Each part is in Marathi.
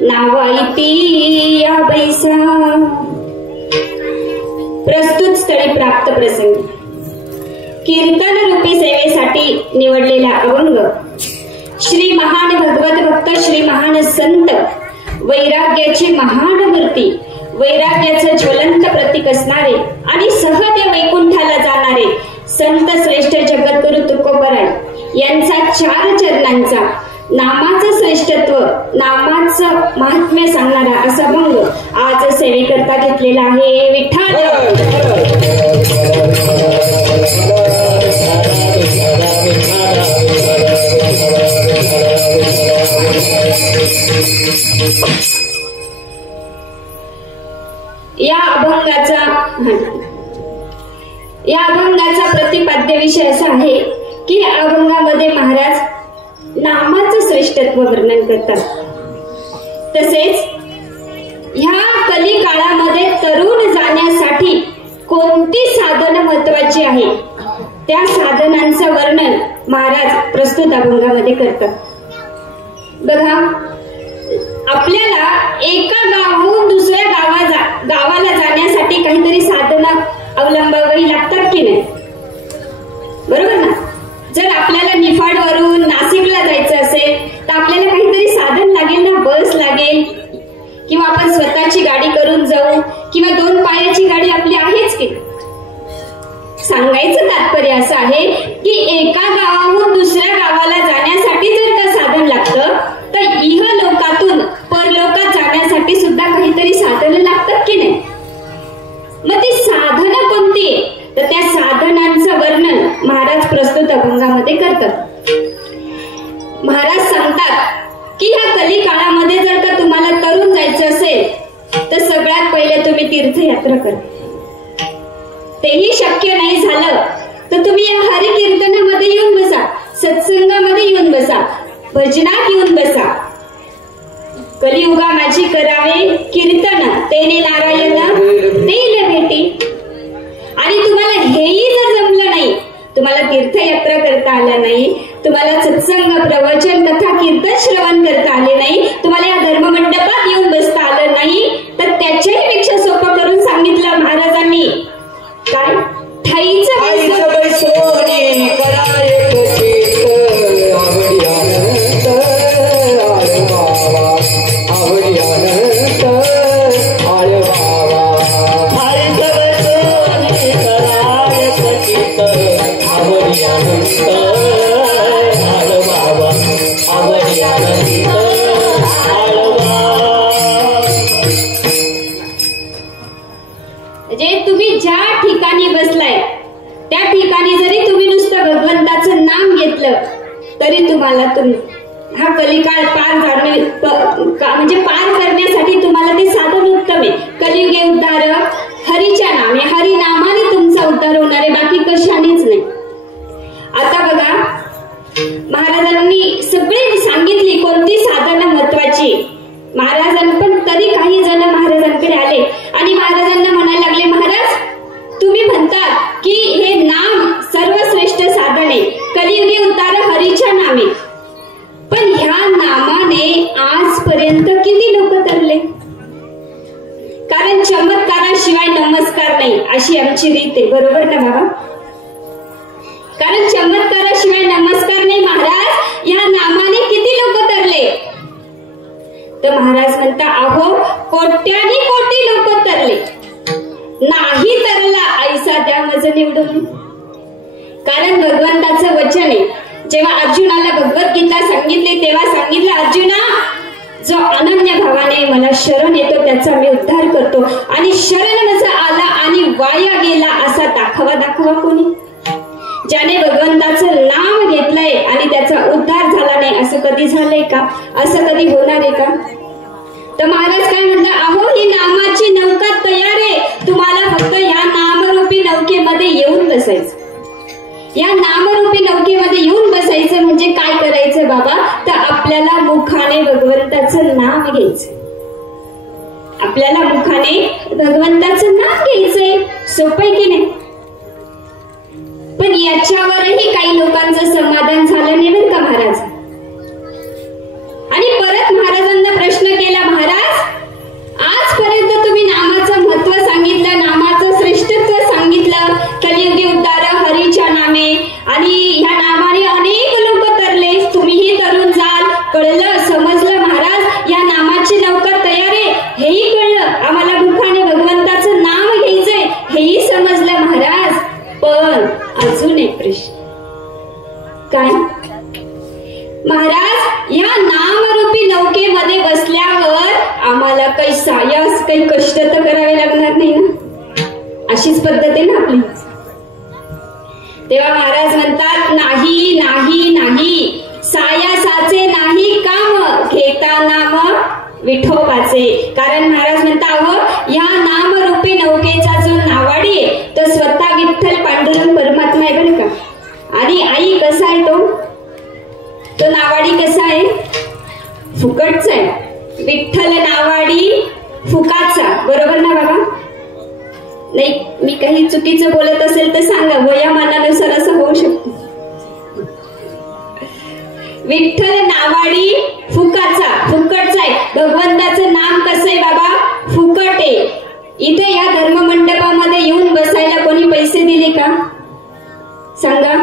नावाईती या बैसा. प्रस्तुत स्थळी प्राप्त प्रसंग कीर्तन रूपी सेवेसाठी निवडलेला अभंग श्री महान भगवत भक्त, श्री महान संत, वैराग्याची महान मूर्ती, वैराग्याचं ज्वलंत प्रतीक असणारे आणि सहज वैकुंठाला जाणारे संत श्रेष्ठ जगद्गुरु तुकोबराय यांचा 4 चरणांचा नामाचं श्रेष्ठत्व, नामाचं महात्म्य सांगणारा असा अभंग आज सेवेकरता घेतलेला आहे. विठ्ठल या अभंगाचा प्रतिपाद्य विषय असा आहे की या अभंगामध्ये महाराज नामाचं श्रेष्ठत्व वर्णन करतात. तसेच ह्या कली काळामध्ये तरुण जाण्यासाठी कोणती साधनं महत्वाची आहे त्या साधनांचं वर्णन महाराज प्रस्तुत अभंगामध्ये करतात. बघा, आपल्याला एका गावाहून दुसऱ्या गावाला जाण्यासाठी काहीतरी साधनं अवलंबावी लागतात की नाही, बरोबर ना? जर आपल्याला निफाडवरून नाशिकला जायचं असेल तर आपल्याला काहीतरी साधन लागेल ना. बस लागेल किंवा आपण स्वतःची गाडी करून जाऊ किंवा 2 पायाची गाडी आपली आहेच की. सांगायचं तात्पर्य असं आहे की एका गावाहून दुसऱ्या गावाला जाण्यासाठी जर का साधन लागतं तर इहलोकातून परलोकात जाण्यासाठी सुद्धा काहीतरी साधनं लागतात की नाही. मग ती साधनं कोणती आहे तर त्या साधनांचं वर्णन महाराज प्रस्तुत अभंगामध्ये करतात. महाराज सांगतात की ह्या कली काळामध्ये जर का तुम्हाला तरुण जायचं असेल तर सगळ्यात पहिले तुम्ही तीर्थयात्रा करा. तेही शक्य नाही झालं तर तुम्ही या हरिकीर्तनामध्ये येऊन बसा, सत्संगामध्ये येऊन बसा, भजनात येऊन बसा. कलियुगा माझी करावे कीर्तन, तेने नारायण देईल भेटी. आणि तुम्हाला हेही जर जमलं नाही, तुम्हाला तीर्थयात्रा करता आलं नाही, तुम्हाला सत्संग, प्रवचन, कथा, कीर्तन श्रवण करता आले नाही, तुम्हाला या धर्ममंडपात येऊन बसता आलं नाही, तर त्याच्याही पेक्षा सोपं करून सांगितलं महाराजांनी. काय? ठाईचं बैसोनी कराय जे तुम्ही ज्या ठिकाणी बसलाय त्या ठिकाणी जरी तुम्ही नुसतं भगवंताचं नाम घेतलं तरी तुम्हाला हा कलिकाळ म्हणजे पार करण्यासाठी तुम्हाला ते साधन उत्तम आहे. कलियुगे उद्धार हरीच्या नामे, हरिनामाने तुमचा उद्धार होणार आहे, बाकी कशानेच नाही. आता बघा, महाराजांनी सगळी सांगितली कोणती साधनं महत्वाची. महाराजांना पण तरी काही जण महाराजांकडे आले आणि महाराजांना म्हणायला लागले, महाराज तुम्ही म्हणतात की हे नाम सर्वश्रेष्ठ साधन आहे, कलियुगी उद्धार हरीच्या नामे, पण ह्या नामाने आजपर्यंत किती लोक तरले? कारण चमत्काराशिवाय नमस्कार नाही अशी आमची रीत आहे, बरोबर ना बाबा? कारण चमत्काराशिवाय नमस्कार नाही. महाराज या नामाने किती लोक तरले? तर महाराज म्हणता, अहो कोट्यानी कोटी लोक तरले, नाही तरला ऐसा द्या मज निवडून. कारण भगवंताचं वचन आहे. जेव्हा अर्जुनाला भगवद्गीता सांगितली तेव्हा सांगितलं, अर्जुना जो अनन्य भावाने मला शरण येतो त्याचा मी उद्धार करतो, आणि शरण माझा आला आणि वाया गेला असा दाखवा कोणी? ज्याने भगवंताचं नाम घेतलंय आणि त्याचा उद्धार झाला नाही, असं कधी झालंय का? असं कधी होणार आहे का? तर महाराज काय म्हणतात, अहो ही नामाची नौका तयार आहे, तुम्हाला फक्त या नामरूपी नौकेमध्ये येऊन बसायचं. या नामरूपी नौकेमध्ये येऊन बसायचं म्हणजे काय करायचं बाबा? तर आपल्याला मुखाने भगवंताचं नाम घ्यायचं. आपल्याला मुखाने भगवंताचं नाम घ्यायचंय. सोपं आहे की नाही? पण याच्यावरही काही लोकांचं समाधान झालं नाही बरं का महाराज. आणि परत महाराजांना प्रश्न केला, कळलं, समजलं महाराज, या नामाची लवकर तयार आहे हेही कळलं. आम्हाला मुखाने भगवंताचं नाम घ्यायचंय हेही समजलं महाराज. पण अजून एक प्रश्न. काय महाराज, या नामरूपी नौकेमध्ये बसल्यावर आम्हाला काही सायास काही कष्ट तर करावे लागणार नाही ना? अशीच पद्धत आहे ना आपली. तेव्हा महाराज म्हणतात, नाही नाही नाही, सायासाचे नाही काम, घेता नाम विठोबाचे. कारण महाराज म्हणता, अहो या नामरूपी नौकेचा जो नावाडी आहे तो स्वतः विठ्ठल पांडुरंग परमात्मा आहे बरं का. आणि आई कसा आहे तो नावाडी कसा आहे? फुकटचा आहे. विठ्ठल नावाडी फुकाचा, बरोबर ना बाबा? नाही, मी काही चुकीचं बोलत असेल तर सांगा, वयामानानुसार असं होऊ शकतं. विठ्ठल नावाडी फुकाचा, फुकटचा आहे. भगवंताचं नाम कसं आहे बाबा? फुकट आहे. इथे या धर्ममंडपामध्ये येऊन बसायला कोणी पैसे दिले का? सांगा.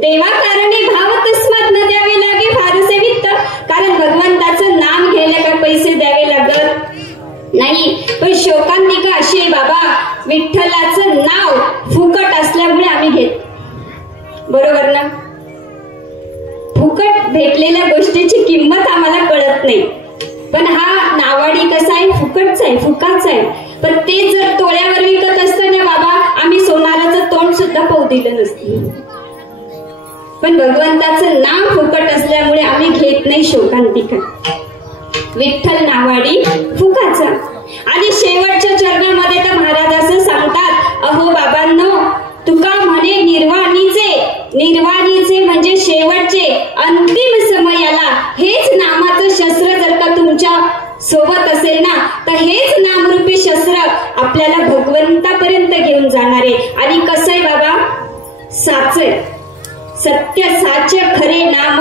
देवा कारणे भाव तस्मात न द्यावे लागे फारसे वित्त. कारण भगवंताचं नाम घ्यायला काय पैसे द्यावे लागत नाही. पण शोकांतिका अशी आहे बाबा, विठ्ठलाचं नाव फुकट असल्यामुळे आम्ही घेत. बरोबर ना? फुकट भेटलेल्या गोष्टीची किंमत आम्हाला कळत नाही. पण हा नावाडी कसा आहे? फुकटचा आहे, फुकाचा आहे. पण ते जर तोळ्यावर विकत असतं ना बाबा, आम्ही सोनाराचं तोंड सुद्धा पाहू दिलं नसतं. पण भगवंताचं नाव फुकट असल्यामुळे आम्ही घेत नाही शोकांतिका. विठ्ठल नावाडी फुकाचा. आणि शेवटच्या चरणामध्ये तर महाराज असं सांगतात, अहो बाबांनो, तुका म्हणे निर्वाणीचे. निर्वाणीचे म्हणजे शेवटचे अंतिम समयाला हेच नामाचं शस्त्र जर का तुमच्या सोबत असेल ना, तर हेच नामरूपी शस्त्र आपल्याला भगवंतापर्यंत घेऊन जाणार आहे. आणि कसं आहे बाबा? साचे, सत्य साचे खरे नाम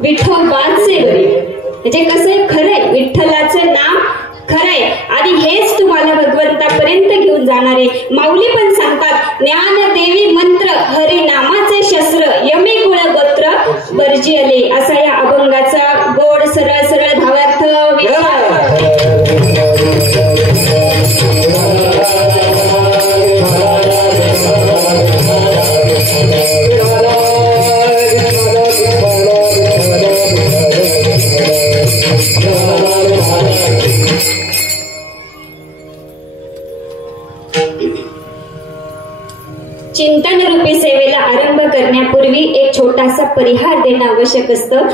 विठोबाचे बरे. म्हणजे कसं आहे? खरंय, विठ्ठलाचं नाम खरंय आणि हेच तुम्हाला भगवंतापर्यंत घेऊन जाणार आहे. माऊली पण सांगतात, ज्ञानदेवी मंत्र हरी नामाचे शस्त्र यमे कुळ गोत्र वर्जी आले. असा या अभंगाचा गोड सरळ सरळ भावार्थ. चिंतन रूपी सेवेला आरंभ करण्यापूर्वी एक छोटासा परिहार देणं आवश्यक असतं.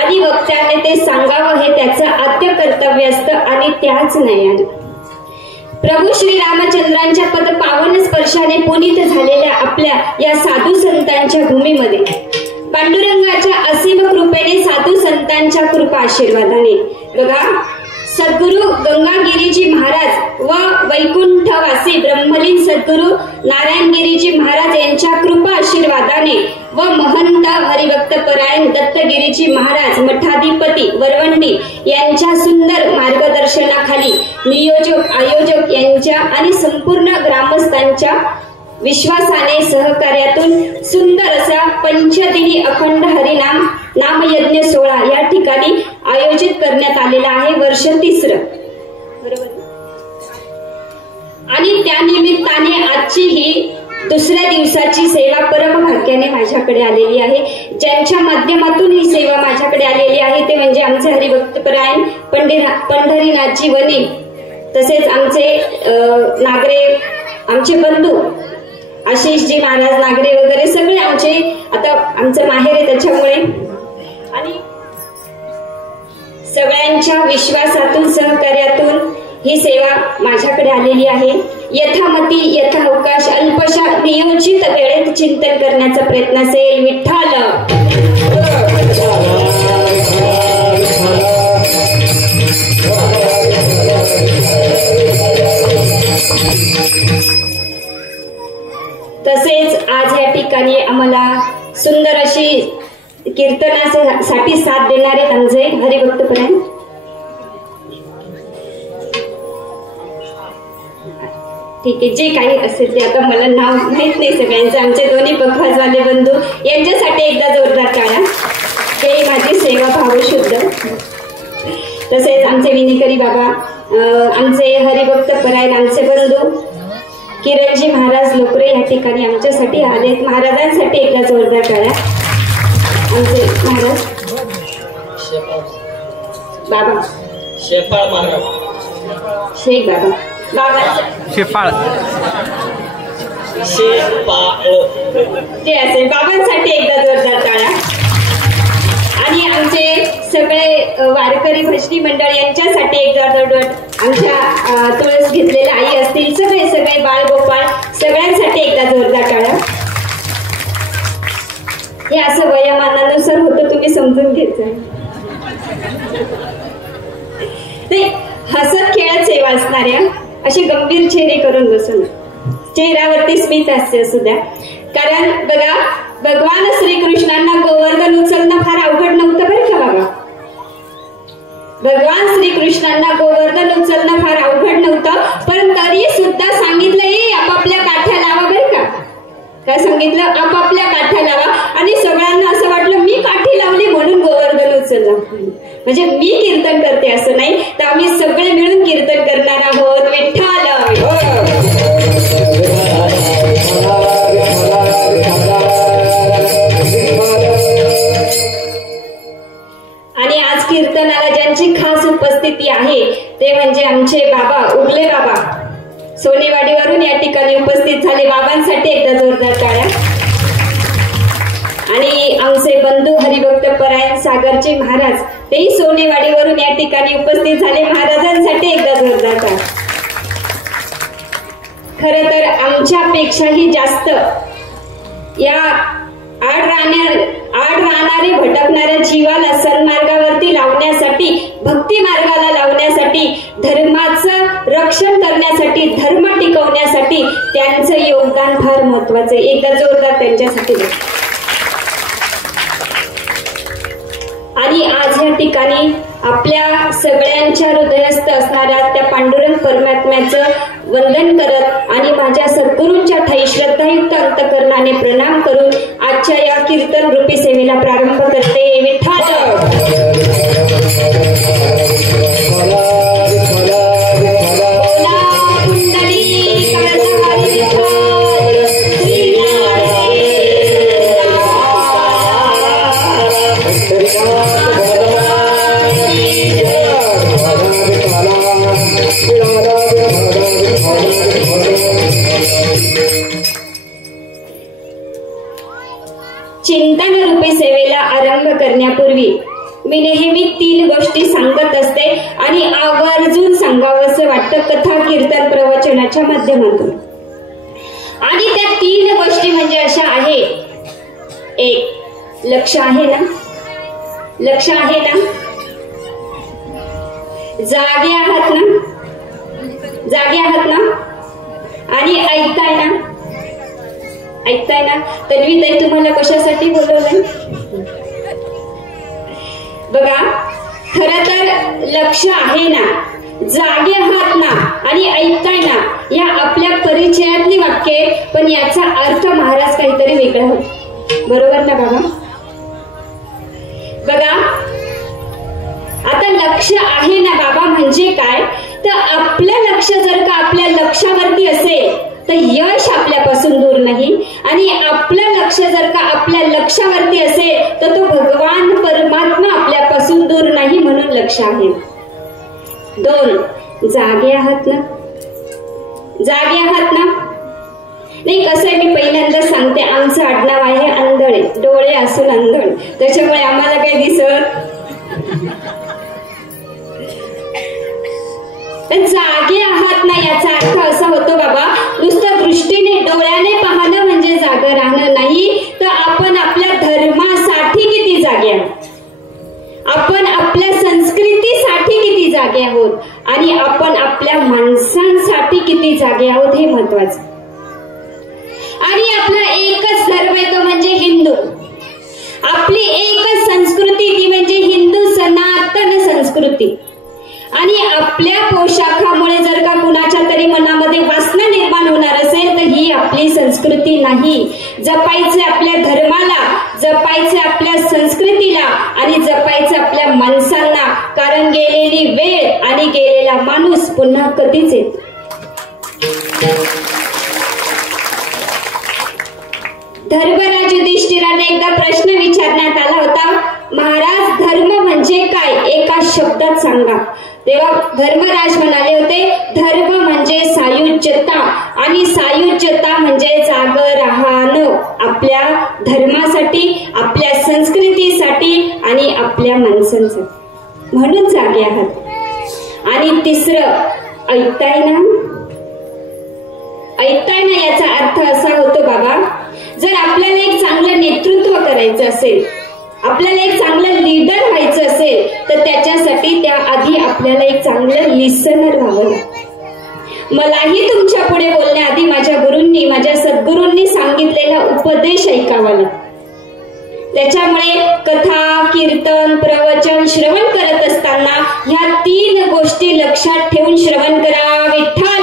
आणि वक्त्याने ते सांगावं हे त्याचं आद्य कर्तव्य असतं आणि त्याच नाही. प्रभू श्री रामचंद्रांच्या पद पावन स्पर्शाने पुनीत झालेल्या आपल्या या साधू संतांच्या भूमीमध्ये पांडुरंगाच्या असीम कृपेने, साधू संतांच्या कृपा आशीर्वादाने बघा, सद्गुरु गंगागिरीजी महाराज व वैकुंठवासी ब्रह्मलीन सद्गुरु नारायणगिरीजी महाराज यांच्या कृपा आशीर्वादाने व महंत हरिभक्त परायण दत्तगिरीजी महाराज मठाधिपती वरवंडी यांच्या सुंदर मार्गदर्शनाखाली नियोजक, आयोजक यांच्या आणि संपूर्ण ग्रामस्थांच्या विश्वासाने, सहकार्यातून सुंदर असा पंचदिनी अखंड हरिनाम नामयज्ञ सोहळा या ठिकाणी आयोजित करण्यात आलेला आहे. वर्ष 3. बरोबर. आणि त्या निमित्ताने आजची ही 2ऱ्या दिवसाची सेवा परमभाग्याने माझ्याकडे आलेली आहे. ज्यांच्या माध्यमातून ही सेवा माझ्याकडे आलेली आहे ते म्हणजे आमचे हरिभक्तपरायण पंढरीनाथजी वने, तसेच आमचे नागरे, आमचे बंधू आशिषजी महाराज नागरे वगैरे सगळे आमचे, आता आमचं माहेर आहे त्याच्यामुळे, आणि सगळ्यांच्या विश्वासातून, सहकार्यातून ही सेवा माझ्याकडे आलेली आहे. यथामती, यथाअवकाश, अल्पशा नियोजित वेळेत चिंतन करण्याचा प्रयत्न असेल. विठ्ठल तसेच आज या ठिकाणी आम्हाला सुंदर अशी कीर्तनासाठी साथ देणारे आमचे हरिभक्तपरायण ठीक आहे, जे काही असेल ते आता मला नाव माहित नाही सगळ्यांचं, आमचे दोन्ही पखवाजवाले बंधू यांच्यासाठी एकदा जोरदार टाळ्या. ते माझी सेवा भाव शुद्ध. तसेच आमचे विनेकरी बाबा, आमचे हरिभक्त परायण आमचे बंधू किरणजी महाराज लोकरे या ठिकाणी आमच्यासाठी आलेत. महाराजांसाठी एकदा जोरदार टाळ्या. आमचे महाराज बाबा शेफाळ महाराज, शेख बाबा, बाबा शेफाळ ते असेल. बाबांसाठी एकदा जोरदार टाळ्या. आणि आमचे सगळे वारकरी भजनी मंडळ यांच्यासाठी एकदा जोरदार. आमच्या तुळस घेतलेल्या आई असतील, सगळे सगळे बाळगोपाळ सगळ्यांसाठी एकदा जोरदार टाळ्या. हे असं वयामानानुसार होतं, तुम्ही समजून घ्यायचं. ते हसत खेळत सेवा असणाऱ्या असे गंभीर चेहरे करून बसून चेहऱ्यावरती स्मित हास्य असू द्या. कारण बघा, भगवान श्रीकृष्णांना गोवर्धन उचलणं फार अवघड नव्हतं बरं का बाबा. भगवान श्रीकृष्णांना गोवर्धन उचलणं फार अवघड नव्हतं, पण तरी सुद्धा सांगितलं हे आपापल्या काठ्या लावा बरं का. काय सांगितलं? आपापल्या काठ्या लावा. आणि सगळ्यांना असं वाटलं मी काठी लावली म्हणून गोवर्धन उचललं, म्हणजे मी कीर्तन करते असं नाही, तर आम्ही सगळे मिळून कीर्तन करणार आहोत. विठ्ठल. आणि आज कीर्तनाला ज्यांची खास उपस्थिती आहे ते म्हणजे आमचे बाबा उगले बाबा सोनेवाडीवरून या ठिकाणी उपस्थित झाले. बाबांसाठी एकदा जोरदार टाळ्या. आणि आमचे बंधू हरिभक्त परायण सागरचे महाराज तेही सोनेवाडीवरून या ठिकाणी उपस्थित झाले. महाराजांसाठी एकदा जोरदार टाळ्या. खरं तर आमच्यापेक्षाही जास्त या आड राहणारे भटकणाऱ्या जीवाला सन्मार्गावरती लावण्यासाठी, भक्ती मार्गाला लावण्यासाठी, धर्माचं रक्षण करण्यासाठी, धर्म टिकवण्यासाठी त्यांचं योगदान फार महत्वाचं आहे. एकदा जोरदार त्यांच्यासाठी. आणि आज या ठिकाणी आपल्या सगळ्यांच्या हृदयस्थ असणाऱ्या त्या पांडुरंग परमात्म्याचं वंदन करत आणि माझ्या सद्गुरूंच्या ठाई श्रद्धायुक्त अंतकरणाने प्रणाम करून आजच्या या कीर्तन रूपी सेवेला प्रारंभ करते. विठ्ठल. चिंतन रूपी सेवेला आरंभ करण्यापूर्वी मी नेहमी 3 गोष्टी सांगत असते आणि आवर्जून सांगावंसं वाटतं कथा कीर्तन प्रवचनाच्या माध्यमातून. आणि त्या 3 गोष्टी म्हणजे अशा आहे. 1. लक्ष आहे ना? लक्ष आहे ना? जागे आहात ना? जागे आहात ना? आणि ऐकताय ना? ऐकताय ना? तन्वी ताई तुम्हाला कशासाठी बोलवलंय? बघा, खरं तर लक्ष आहे ना, जागे आहात ना आणि ऐकताय ना, या आपल्या परिचयातली वाक्ये, पण याचा अर्थ महाराज काहीतरी वेगळा होतो. बरोबर ना बाबा? बघा, आता लक्ष आहे ना बाबा म्हणजे काय? तर आपलं लक्ष जर का आपल्या लक्षावरती असेल तर यश आपल्यापासून दूर नाही, आणि आपलं लक्ष जर का आपल्या लक्षावरती असेल तर तो भगवान परमात्मा आपल्यापासून दूर नाही, म्हणून लक्ष आहे. 2. जागे आहात ना? जागे आहात ना? नाही, कसं आहे, मी पहिल्यांदा सांगते, आमचं आडनाव आहे आंधळे, डोळे असून आंधळ, त्याच्यामुळे आम्हाला काही दिसत. जागे आहात ना याचा अर्थ असा होतो बाबा, नुसतं दृष्टीने डोळ्याने पाहणं म्हणजे जागं राहणं नाही, तर आपण आपल्या धर्मासाठी किती जागे आहोत, आपण आपल्या संस्कृतीसाठी किती जागे आहोत, आणि आपण आपल्या माणसांसाठी किती जागे आहोत हे महत्वाचं. आणि आपला एकच धर्म आहे तो म्हणजे हिंदू. आपली एकच संस्कृती ती म्हणजे हिंदू सनातन संस्कृती. आणि आपल्या पोशाखामुळे जर का कुणाच्या तरी मनामध्ये वासना निर्माण होणार असेल तर ही आपली संस्कृती नाही. जपायचे आपल्या धर्माला, जपायचे आपल्या संस्कृतीला आणि जपायचे आपल्या माणसांना, कारण गेलेली वेळ आणि गेलेला माणूस पुन्हा कधीच येत. धर्मराज युधिष्ठिराने एकदा प्रश्न विचारण्यात आला होता, महाराज धर्म म्हणजे काय, एका शब्दात सांगा. तेव्हा धर्मराज म्हणाले होते, धर्म म्हणजे सायुज्यता, आणि सायुज्यता म्हणजे जागं राहणं आपल्या धर्मासाठी, आपल्या संस्कृतीसाठी आणि आपल्या माणसांसाठी, म्हणून जागे आहात. आणि तिसरं, ऐकताय ना, ऐकताय ना, याचा अर्थ असा होतो बाबा, जर आपल्याला एक चांगलं नेतृत्व करायचं असेल, आपल्याला एक चांगलं लीडर व्हायचं असेल, तर त्याच्यासाठी त्याआधी आपल्याला एक चांगलं लिसनर व्हावं लागतं. मलाही तुमच्या पुढे बोलण्याआधी माझ्या गुरूंनी, माझ्या सद्गुरूंनी सांगितलेला उपदेश ऐकावा लागतो. त्याच्यामुळे कथा, कीर्तन, प्रवचन श्रवण करत असताना ह्या 3 गोष्टी लक्षात ठेवून श्रवण करा. विठ्ठल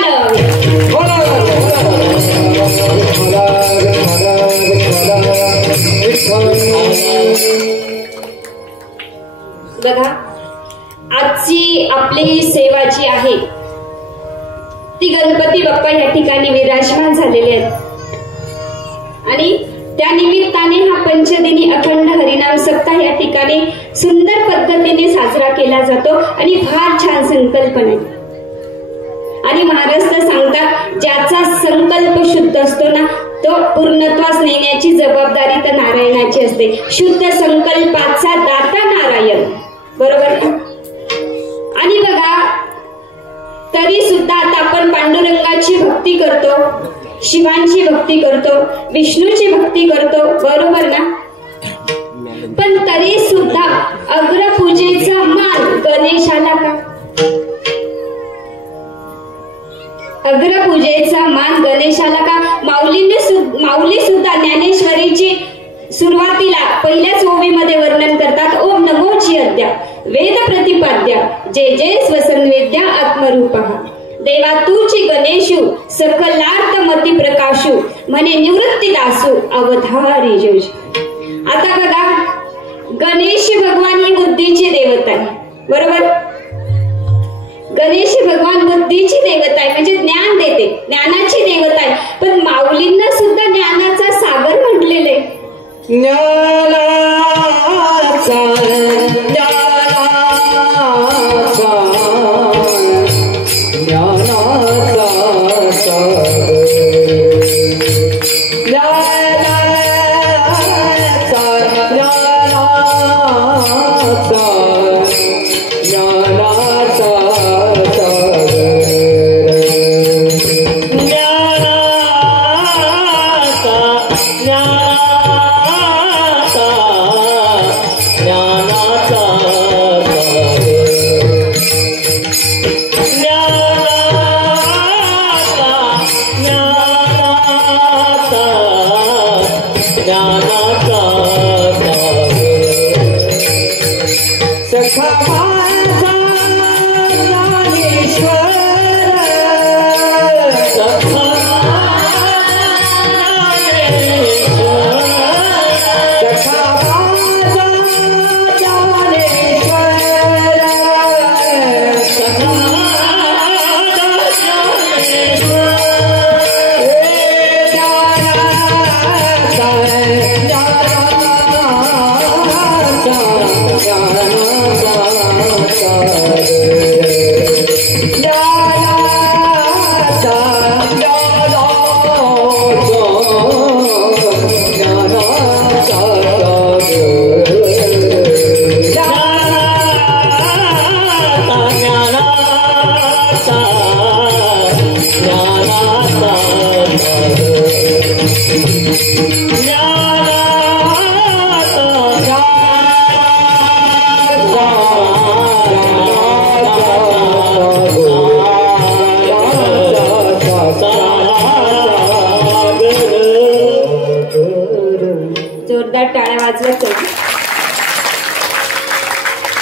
बघा, आजची आपली सेवा जी आहे ती गणपती बाप्पा या ठिकाणी विराजमान झालेले आहेत, आणि त्या निमित्ताने हा पंचदिनी अखंड हरिनाम सप्ताह या ठिकाणी सुंदर पद्धतीने साजरा केला जातो आणि फार छान संकल्पना आहे. आणि महाराज तर सांगतात, ज्याचा संकल्प शुद्ध असतो ना, तो पूर्णत्वास नेण्याची जबाबदारी तर नारायणाची असते. शुद्ध संकल्पाचा दाता नारायण, बरोबर. आणि बघा, तरी सुद्धा आता आपण पांडुरंगाची भक्ती करतो, शिवांची भक्ती करतो, विष्णूची भक्ती करतो, बरोबर ना. पण तरी सुद्धा अग्रपूजेचा मान गणेशाला का? अग्रपूजेचा मान गणेशाला का? माऊली सुद्धा ज्ञानेश्वरीची सुरुवातीला पहिल्याच ओवीमध्ये वर्णन करतात, ओम नमोची अद्या वेद प्रतिपाद्या जय जय स्वसंवेद्या आत्मरूपः देवा तूची गणेशू सकलार्थ मती प्रकाशू म्हणे निवृत्ती दासू अवधारी जोश. आता बघा, गणेश भगवान ही बुद्धीची देवता आहे, बरोबर. गणेश भगवान बुद्धीची देवता आहे, म्हणजे ज्ञान देते, ज्ञानाची देवता आहे. पण माऊलींना सुद्धा ज्ञानाचा सागर म्हटलेलं आहे.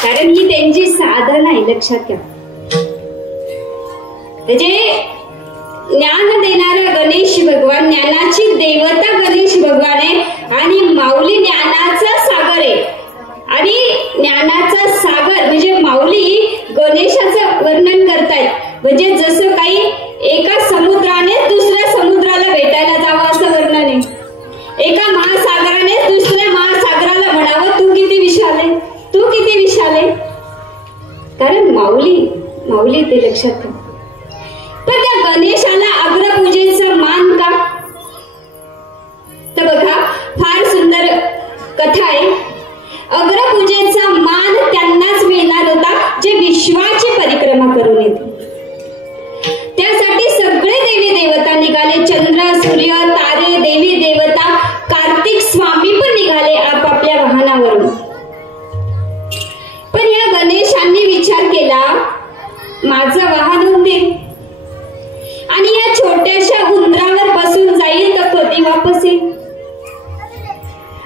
कारण ही त्यांची साधना आहे, लक्षात घ्या. म्हणजे ज्ञान देणारा गणेश भगवान, ज्ञानाची देवता गणेश भगवान आहे आणि माऊली ज्ञानाचा सागर आहे. आणि ज्ञानाचा सागर म्हणजे माऊली गणेशाचं वर्णन करतायत. म्हणजे जसं काही एका समुद्राने दुसऱ्या समुद्राला भेटायला जावं असं वर्णन आहे. एका महासागराने दुसऱ्या महासागराला म्हणावं तू किती विशाल आहे, तू किती विशाल आहे. कारण माऊली ते लक्षात ठेव. पण त्या गणेशाला अग्रपूजेचा मान का? तर बघा, फार सुंदर कथा आहे. अग्रपूजेचा मान त्यांनाच मिळणार होता जे विश्वाची परिक्रमा करून येते. त्यासाठी सगळे देवी देवता निघाले. चंद्र, सूर्य, तारे, देवी देवता, कार्तिक स्वामी पण निघाले आपापल्या वाहनावरून. पण या गणेशांनी विचार केला, माझं वाहन होते आणि या छोट्याशा उंदरावर बसून जाईल तर कधी वापस येईल.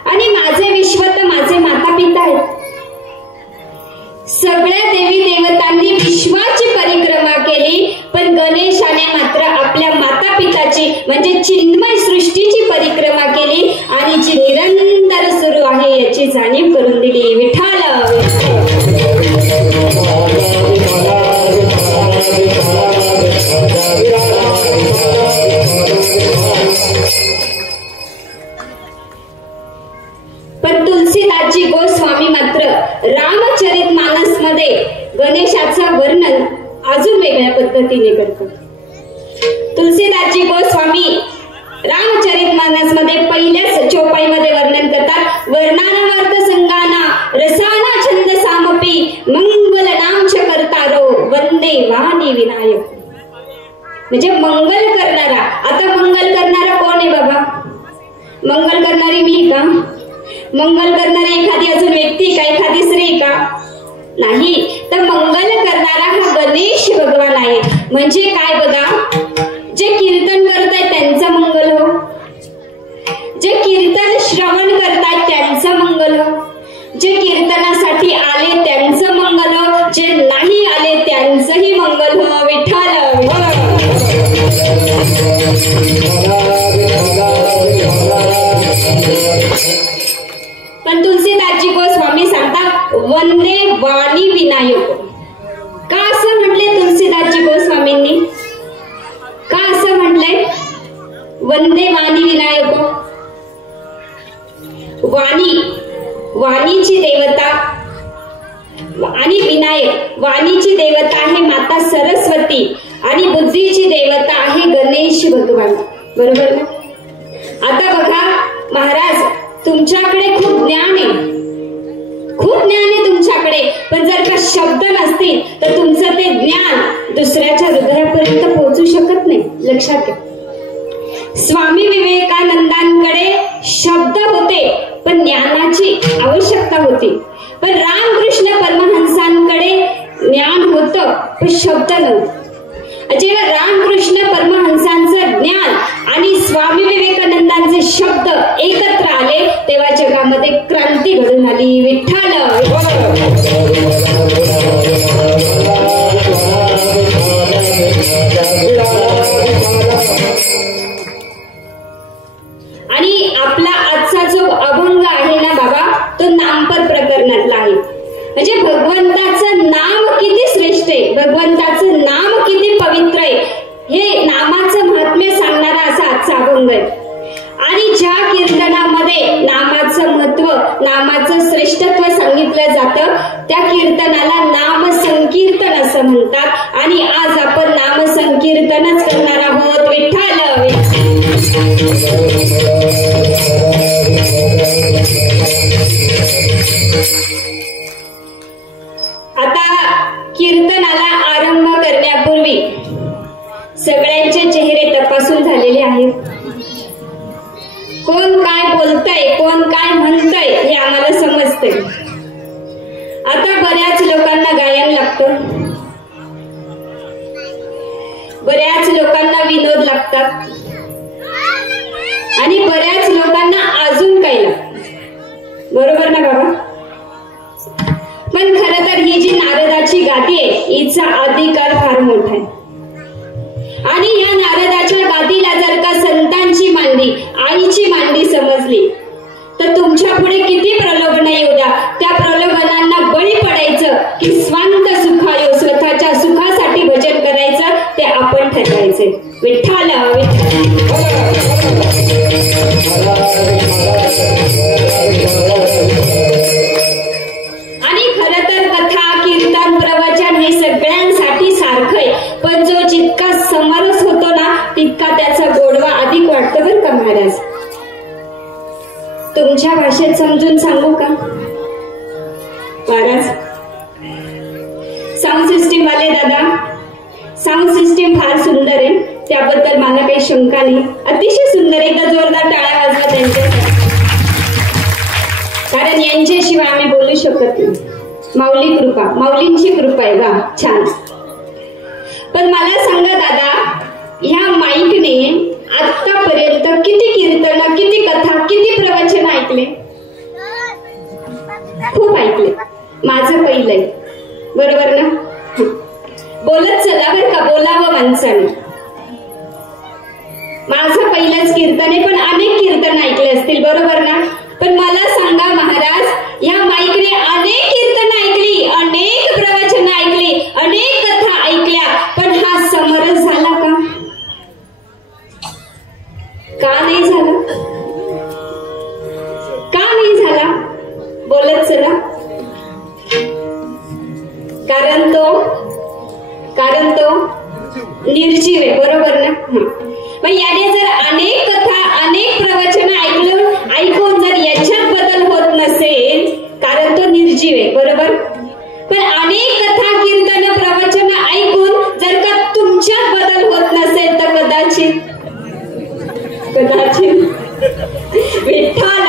आणि माझे विश्व तर माझे माता पिता आहेत. सगळ्या देवी देवतांनी विश्वाची परिक्रमा केली, पण गणेशाने मात्र आपल्या माता पिताची म्हणजे चिन्मय सृष्टीची परिक्रमा केली आणि जी निरंतर सुरू आहे याची जाणीव करून दिली. विठ्ठल पण तुलसीदासजी गोस्वामी मात्र रामचरितमानस मध्ये गणेशाचं वर्णन अजून वेगळ्या पद्धतीने करतात. तुलसीदासजी गोस्वामी रामचरितमानस मध्ये पहिल्याच चौपाईमध्ये वर्णन करतात. वर्णानावर्त संगाना रसाना छंद सामपी मंगल नामच करतारो वंदे वाणी विनायक. म्हणजे मंगल करणारा. आता मंगल करणारा कोण आहे बाबा? मंगल करणारी मी का? मंगल करणारी एखादी अजून व्यक्ती का? एखादी स्त्री का? नाही. तर मंगल करणारा हा गणेश भगवान आहे. म्हणजे काय बघा, जे कीर्तन करतायत त्यांचं मंगल हो, जे कीर्तन श्रवण करतायत त्यांचं मंगल हो, जे कीर्तनासाठी आले त्यांचं मंगल हो, जे नाही आले त्यांचंही मंगल हो. विठ्ठल पण तुलसीदासजी गोस्वामी सांगतात वंदे वाणी विनायक. का असं म्हटले तुलसीदासजी गोस्वामींनी? का असं म्हटलंय वंदे वाणी विनायक? वाणीची देवता आणि विनायक, वाणीची देवता आहे माता सरस्वती आणि बुद्धीची देवता आहे गणेश भगवान. बरोबर ना? आता बघा महाराज, तुमच्याकडे खूप ज्ञान आहे, खूप ज्ञान आहे तुमच्याकडे, पण जर का शब्द नसतील तर तुमचं ते ज्ञान दुसऱ्याच्या हृदयापर्यंत पोहोचू शकत नाही. लक्षात घ्या. स्वामी विवेकानंदांकडे शब्द होते पण ज्ञानाची आवश्यकता होती. पण रामकृष्ण परमहंसांकडे ज्ञान होतं पण शब्द नव्हते. जेव्हा रामकृष्ण परमहंसांचं ज्ञान आणि स्वामी विवेकानंदांचे शब्द एकत्र आले तेव्हा जगामध्ये क्रांती घडून आली. विठ्ठल आणि आपला आजचा जो अभंग आहे ना बाबा, तो नामपद प्रकरणातला आहे. म्हणजे भगवंताचं नाम किती श्रेष्ठ आहे, भगवंताचं नाम किती पवित्र आहे, हे नामाचं महात्म्य सांगणारा असा आजचा अभंग आहे. आणि ज्या कीर्तनामध्ये नामाचं महत्व, नामाचं श्रेष्ठत्व सांगितलं जातं त्या कीर्तनाला नाम संकीर्तन असं म्हणतात. आणि आज आपण नाम संकीर्तनच करणार आहोत. विठ्ठल आता कीर्तनाला आरंभ करण्यापूर्वी सगळ्यांचे चेहरे तपासून झालेले आहेत. कोण काय बोलतय, कोण काय म्हणतय हे आम्हाला समजतंय. आता बऱ्याच लोकांना गायन लागतं, बऱ्याच लोकांना विनोद लागतात आणि बऱ्याच लोकांना अजून काही लागतं. बरोबर ना बाबा? पण खर तर ही जी नारदाची गादी आहे हिचा अधिकार फार मोठा आहे. आणि या नारदा तुमच्या पुढे किती प्रलोभन येऊ द्या, त्या प्रलोभनांना बळी पडायचं की स्वांत सुखायो, स्वतःच्या सुखासाठी भजन करायचं ते आपण ठरवायचे. विठ्ठल आणि खर तर कथा, कीर्तन, प्रवचन हे सगळ्यांसाठी सारखं आहे, पण जो जितका समरस होतो ना तितका त्याचा गोडवा अधिक वाटतं बरं का महाराज. तुमच्या भाषेत समजून सांगू का महाराज? साऊंड सिस्टीम वाले दादा, साऊंड सिस्टीम फार सुंदर आहे, त्याबद्दल मला काही शंका नाही. अतिशय सुंदर, एकदा जोरदार टाळ्या वाजवा त्यांच्यासाठी, कारण यांच्याशिवाय आम्ही बोलू शकत नाही. माऊली कृपा, माऊलींची कृपा आहे. वा छान. पण मला सांगा दादा, ह्या माईकने आतापर्यंत किती कीर्तन, किती कथा, किती प्रवचन ऐकले? खूप ऐकले. माझं पहिलंय, बरोबर ना? बोलत चला बर का, बोलावं माणसाने. माझं पहिलंच कीर्तन आहे, पण अनेक कीर्तन ऐकले असतील, बरोबर ना? पण मला सांगा महाराज, या माईकने अनेक कीर्तन ऐकली, अनेक प्रवचन ऐकली, अनेक कथा ऐकल्या, पण हा समरस झाला का? का नाही झाला? का नाही झाला? बोलत चला. कारण तो निर्जीव आहे, बरोबर ना? मग याने जर अनेक कथा, अनेक प्रवचन ऐकून जर याच्यात बदल होत नसेल, कारण तो निर्जीव आहे, बरोबर? पण अनेक कथा, कीर्तन, प्रवचन ऐकून जर का तुमच्यात बदल होत नसेल तर कदाचित विठ्ठल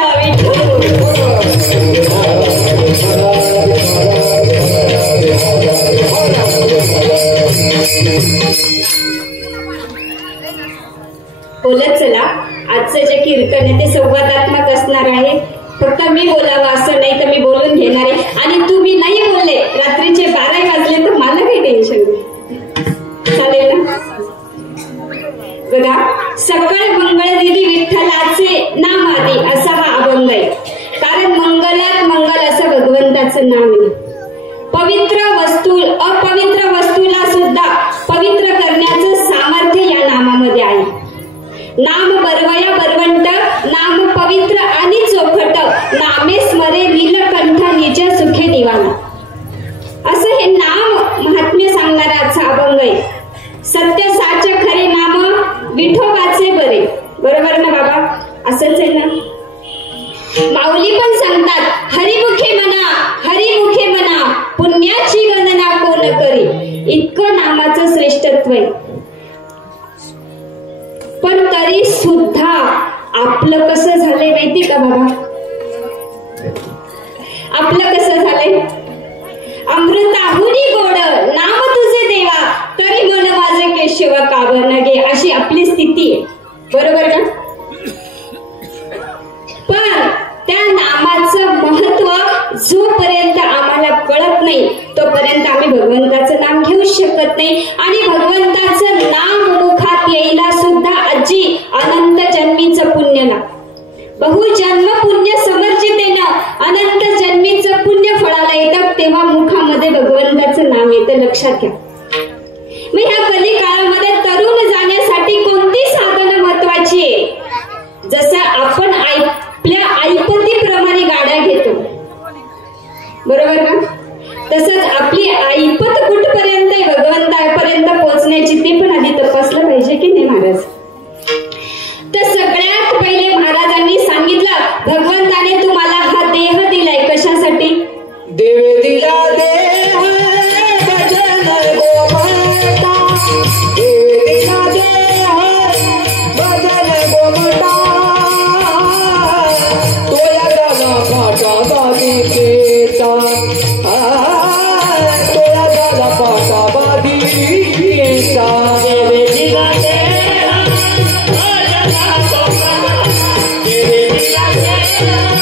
बोलत चला. आजचं जे कीर्तन आहे ते संवादात्मक असणार आहे. फक्त मी बोलावं असं नाही, तर मी बोलून घेणार आहे. आणि तुम्ही नाही बोलले, रात्रीचे 12 वाजले तर मला काही टेन्शन नाही, चालेल ना? बघा, सकळ मंगळ दिली विठ्ठलाचे नाम आदी असा हा अभंग आहे. कारण मंगलात मंगल असं भगवंताचं नाम आहे. पवित्र वस्तू अपवित्र वस्तूला सुद्धा पवित्र करण्याचं सामर्थ्य या नामामध्ये आहे. नाम बरवया बरवंट, नाम पवित्र आणि चोखट, नामे स्मरे नीलकंठ निज सुखे निवाला. असं हे नाम महात्म्य सांगणारा आजचा अभंग आहे. सत्य साच खरे नाम विठोबाचे बरे, बरोबर ना बाबा? असंच आहे ना? माऊली पण सांगतात, हरिमुखे म्हणा, हरिमुखे म्हणा, पुण्याची गणना कोण करी. इतकं नामाचं श्रेष्ठत्व आहे. पण तरी सुद्धा आपलं कसं झालंय माहिती का बाबा? आपलं कसं झालंय? अमृताहुनी गोड नाम तुझे देवा, तरी मन माझे केशव काव नगे, अशी आपली स्थिती आहे, बरोबर का? पण त्या नामाचं महत्व जोपर्यंत आम्हाला कळत नाही तोपर्यंत आम्ही भगवंताचं नाम घेऊ शकत नाही. आणि भगवंताचं नाम मुखात यायला सुद्धा आजी अनंत जन्मीचं पुण्य लागतं. बहुजन्म पुण्य समर्जितेनं अनंत जन्मीचं पुण्य फळाला येतं, तेव्हा मुखामध्ये भगवंताचं नाम येतं, लक्षात घ्या. मग ह्या कली काळामध्ये तरुण जाण्यासाठी कोणती साधनं महत्वाची आहे? जसं आपण आपल्या ऐपतीप्रमाणे गाड्या घेतो, बरोबर ना? तसंच आपली ऐपत कुठपर्यंत भगवंतापर्यंत पोहोचण्याची ते पण आधी तपासलं पाहिजे की नाही महाराज? तर सगळ्यात पहिले महाराजांनी सांगितलं, भगवंताने तुम्हाला हा देह दिलाय कशासाठी? देवे दिला देह भजन गोमाता, देवे दिला देह भजन गोमाता, तोया गाला पाटा बागी केता, तोया गाला पाटा बागी केता. देवे दिला देह भजन गोमाता, देवे दिला देह भजन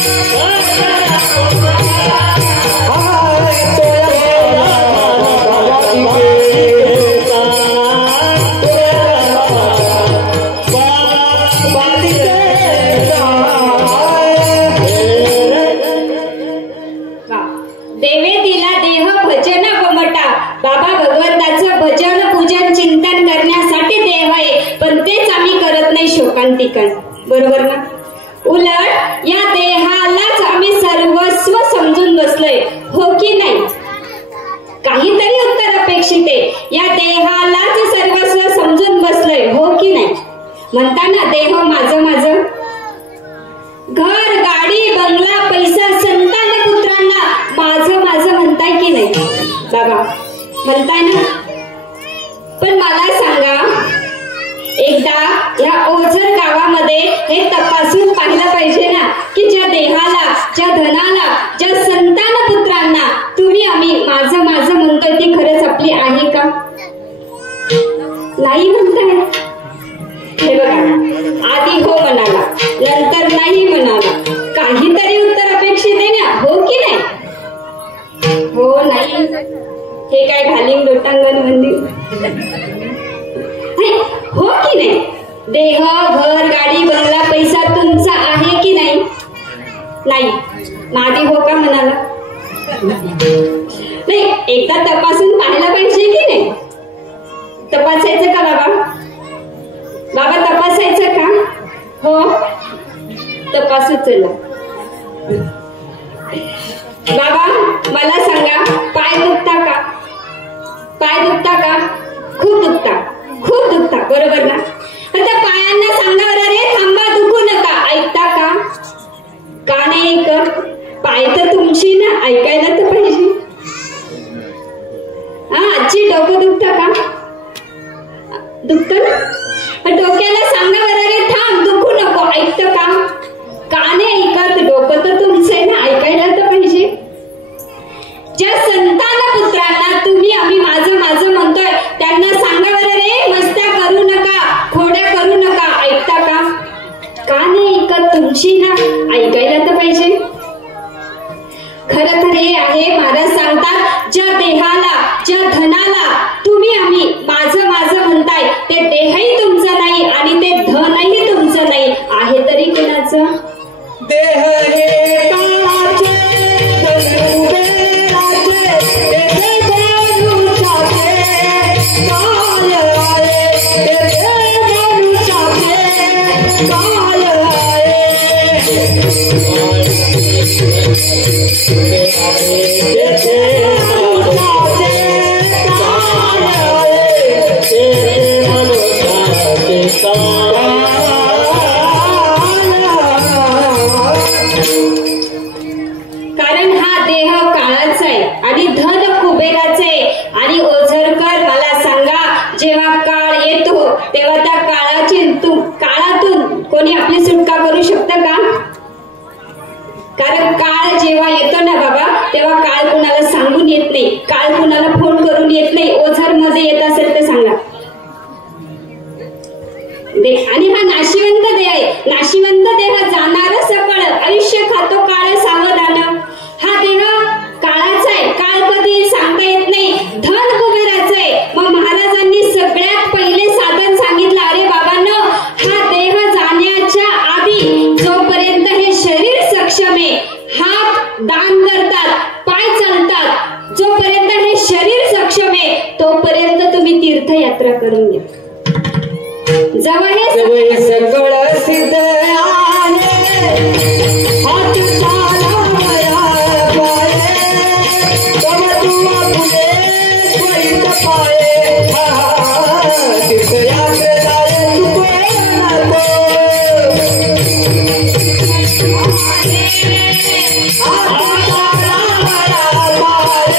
अवंतिकन, बरोबर ना? उलट या देहालाच आम्ही सर्वस्व समजून बसलोय, हो की नाही? काहीतरी उत्तर अपेक्षित आहे. या देहालाच सर्वस्व समजून बसलोय, हो की नाही? म्हणताना देह माझं माझं, घर गाडी बंगला पैसा संतान पुत्रांना माझं माझं म्हणताय की नाही बाबा? म्हणताय ना? पण मला सांगा, एकदा या ओझर गावामध्ये हे तपासून पाहिलं पाहिजे ना की ज्या देहाला, ज्या धनाला, ज्या संतान पुत्रांना तुम्ही आम्ही माझं माझं म्हणतोय ती खरंच आपली आहे का? नाही म्हणताय. हे बघा, आधी हो म्हणाला, नंतर नाही म्हणाला. काहीतरी उत्तर अपेक्षित आहे ना, हो की नाही? हो नाही, हे काय घालीन लोटांगण मंदिर? हो की नाही? देह, घर, गाडी, बंगला, पैसा तुमचा आहे की नाही? नाही. आधी हो का म्हणाला? नाही, एकदा तपासून पाहायला पाहिजे की नाही? तपासायचं का बाबा? बाबा तपासायचं का? हो, तपासू चला. बाबा मला सांगा, पाय दुखता का? पाय दुखता का? खूप दुखता, खूप दुखता, बरोबर ना? त्या पायांना सांगा रे थांबा, दुखू नका, ऐकता का? का नाही ऐकत? पाय तर तुमची ना, ऐकायला तर पाहिजे. हा, आजची डोकं दुखतं का? दुखत ना? डोक्याला सांगा रे थांब, दुखू नको, ऐकतं का? का नाही ऐकत? डोकं तर तुमचं आहे ना, ऐकायला तर पाहिजे. ज्या संतान पुत्रांना तुम्ही आम्ही माझं माझं म्हणतोय त्यांना सांगा रे मस्त्या करू नका, खोड्या करू नका, ऐकता का? का नाही ऐकत? तुमची ना, ऐकायला तर पाहिजे. खरं तर हे आहे, महाराज सांगतात, ज्या देहाला, ज्या धनाला तुम्ही आम्ही माझं माझं म्हणताय ते देहही तुमचं नाही आणि ते धनही तुमचं नाही, आहे तरी कोणाचं? देह हे काळाचे, धन कुबेराचे, येथे मनुष्याचे, काल आहे, येथे मनुष्याचे, काल आहे. येथे मनुष्याचे, काल आहे, येथे मनुष्याचे, काल आहे. कारण हा देह काळाचा आहे आणि धन कुबेराचे आहे. आणि ओझरकर मला सांगा, जेव्हा काळ येतो तेव्हा त्या काळातून कोणी आपली सुटका करू शकतं का? कारण काळ जेव्हा येतो ना बाबा, तेव्हा काळ कुणाला सांगून येत नाही, काळ कुणाला फोन करून येत नाही. ओझर मध्ये येत असेल तर सांगा. आणि हा नाशिवंत देह आहे, नाशिवंत देह जाणार सकळ, आयुष्य खातो काळ सावधान. हा देह काळाचा आहे, काळ कधी सांगता येत नाही. धन कुबेराचं आहे. मग महाराजांनी सगळ्यात पहिले साधन सांगितलं, अरे बाबांनो, हा देह जाण्याच्या आधी जोपर्यंत हे शरीर सक्षम आहे, हात दान करतात, पाय चालतात, जोपर्यंत हे शरीर सक्षम आहे तोपर्यंत तुम्ही तीर्थयात्रा करून घ्या. जवळ हे सगळं सिद्ध आहे, हात चालावया पाये, तव तुवा फुले त्वरित पाये, तीर्थयात्रेला चुकवे नको. हात चालावया पाये,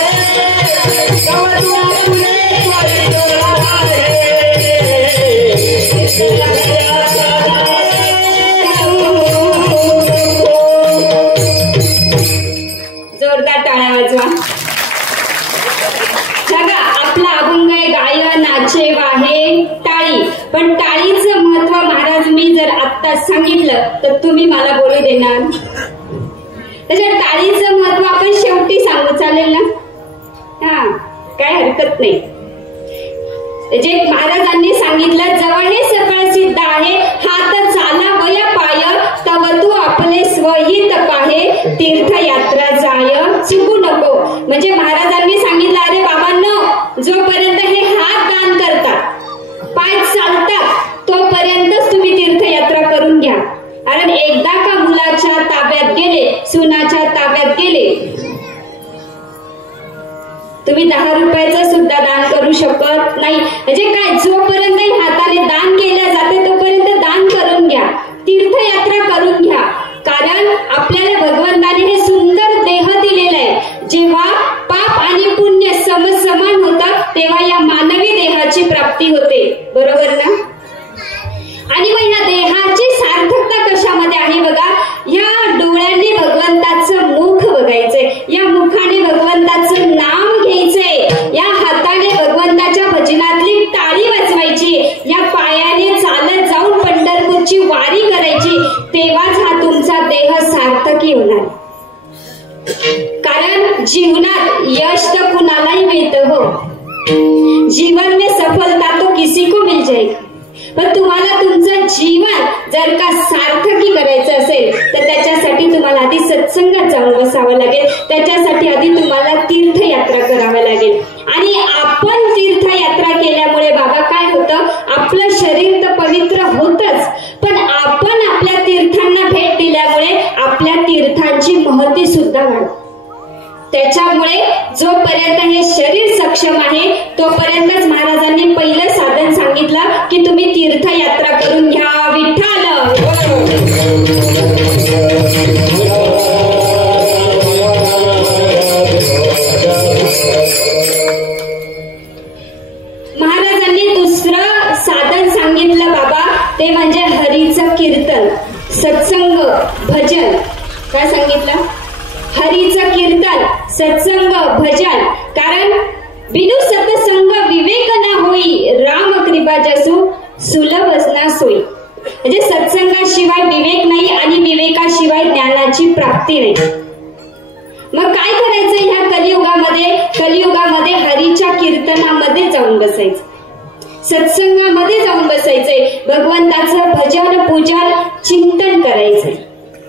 तव तुवा फुले त्वरित पाये. जोरदार टाळ्या वाजवा. बघा, आपला अभंग आहे, गाय नाचे वाहे टाळी. पण टाळीचं महत्व महाराज मी जर आत्ता सांगितलं तर तुम्ही मला बोलू देणार? त्याच्या टाळीचं महत्व आपण शेवटी सांगू, चालेल ना? हा, काय हरकत नाही. जे महाराजांनी सांगितलं, जवळ हे सकळ सिद्ध आहे, हात चाला वया पाय, तव तू आपले स्वहित पाहे, तीर्थयात्रा जाय चुकू नको. म्हणजे महाराजांनी सांगितलं, अरे बाबांनो, जोपर्यंत हे हात दान करतात, पाय चालतात, तोपर्यंतच तुम्ही तीर्थयात्रा 10 रुपयाचं सुद्धा दान करू शकत नाही. म्हणजे काय, जोपर्यंत हाताने दान केले जाते तोपर्यंत दान करून घ्या, तीर्थयात्रा करून घ्या. कारण आपल्याला भगवंताने हे सुंदर देह दिलेला आहे. जेव्हा पाप आणि पुण्य समान होतं तेव्हा या मानवी देहाची प्राप्ती होते. बरोबर ना? आणि मग या देहाची सार्थकता कशामध्ये आहे बघा, या डोळ्यांनी भगवंताचं मुख बघायचंय, या मुखाने भगवंताचं नाम घ्यायचंय, या हाताने भगवंताच्या भजनातली टाळी वाजवायची, या पायाने चालत जाऊन पंढरपूरची वारी करायची. तेव्हाच हा तुमचा देह सार्थकी होणार. कारण जीवनात यश तर कुणालाही मिळतं हो, जीवन में सफलता तो किसी को मिल जाएगी. पण तुम्हाला तुमचं जीवन जर का सार्थकी करायचं असेल तर त्याच्यासाठी तुम्हाला आधी सत्संगात जाऊन बसावं लागेल, त्याच्यासाठी आधी तुम्हाला तीर्थयात्रा करावं लागेल. आणि आपण तीर्थयात्रा केल्यामुळे बाबा काय होतं, आपलं शरीर तर पवित्र होतच, पण आपण आपल्या तीर्थांना भेट दिल्यामुळे आपल्या तीर्थांची महती सुद्धा वाढते. त्याच्यामुळे जोपर्यंत हे शरीर सक्षम आहे तोपर्यंतच महाराजांनी पहिलं साधन सांगितलं की तुम्ही तीर्थयात्रा करून घ्या. विठ्ठल महाराजांनी दुसरं साधन सांगितलं बाबा, ते म्हणजे हरीचं कीर्तन, सत्संग, भजन. काय सांगितलं? हरीचं कीर्तन, सत्संग, भजन. कारण बिनु सत्संग विवेक ना होई, राम कृपा जसू सुलभ ना सोई. म्हणजे सत्संगाशिवाय विवेक नाही आणि विवेकाशिवाय ज्ञानाची प्राप्ती नाही. मग काय करायचं ह्या कलियुगामध्ये? कलियुगामध्ये हरीच्या कीर्तनामध्ये जाऊन बसायचं, सत्संगामध्ये जाऊन बसायचंय, भगवंताचं भजन, पूजन, चिंतन करायचंय.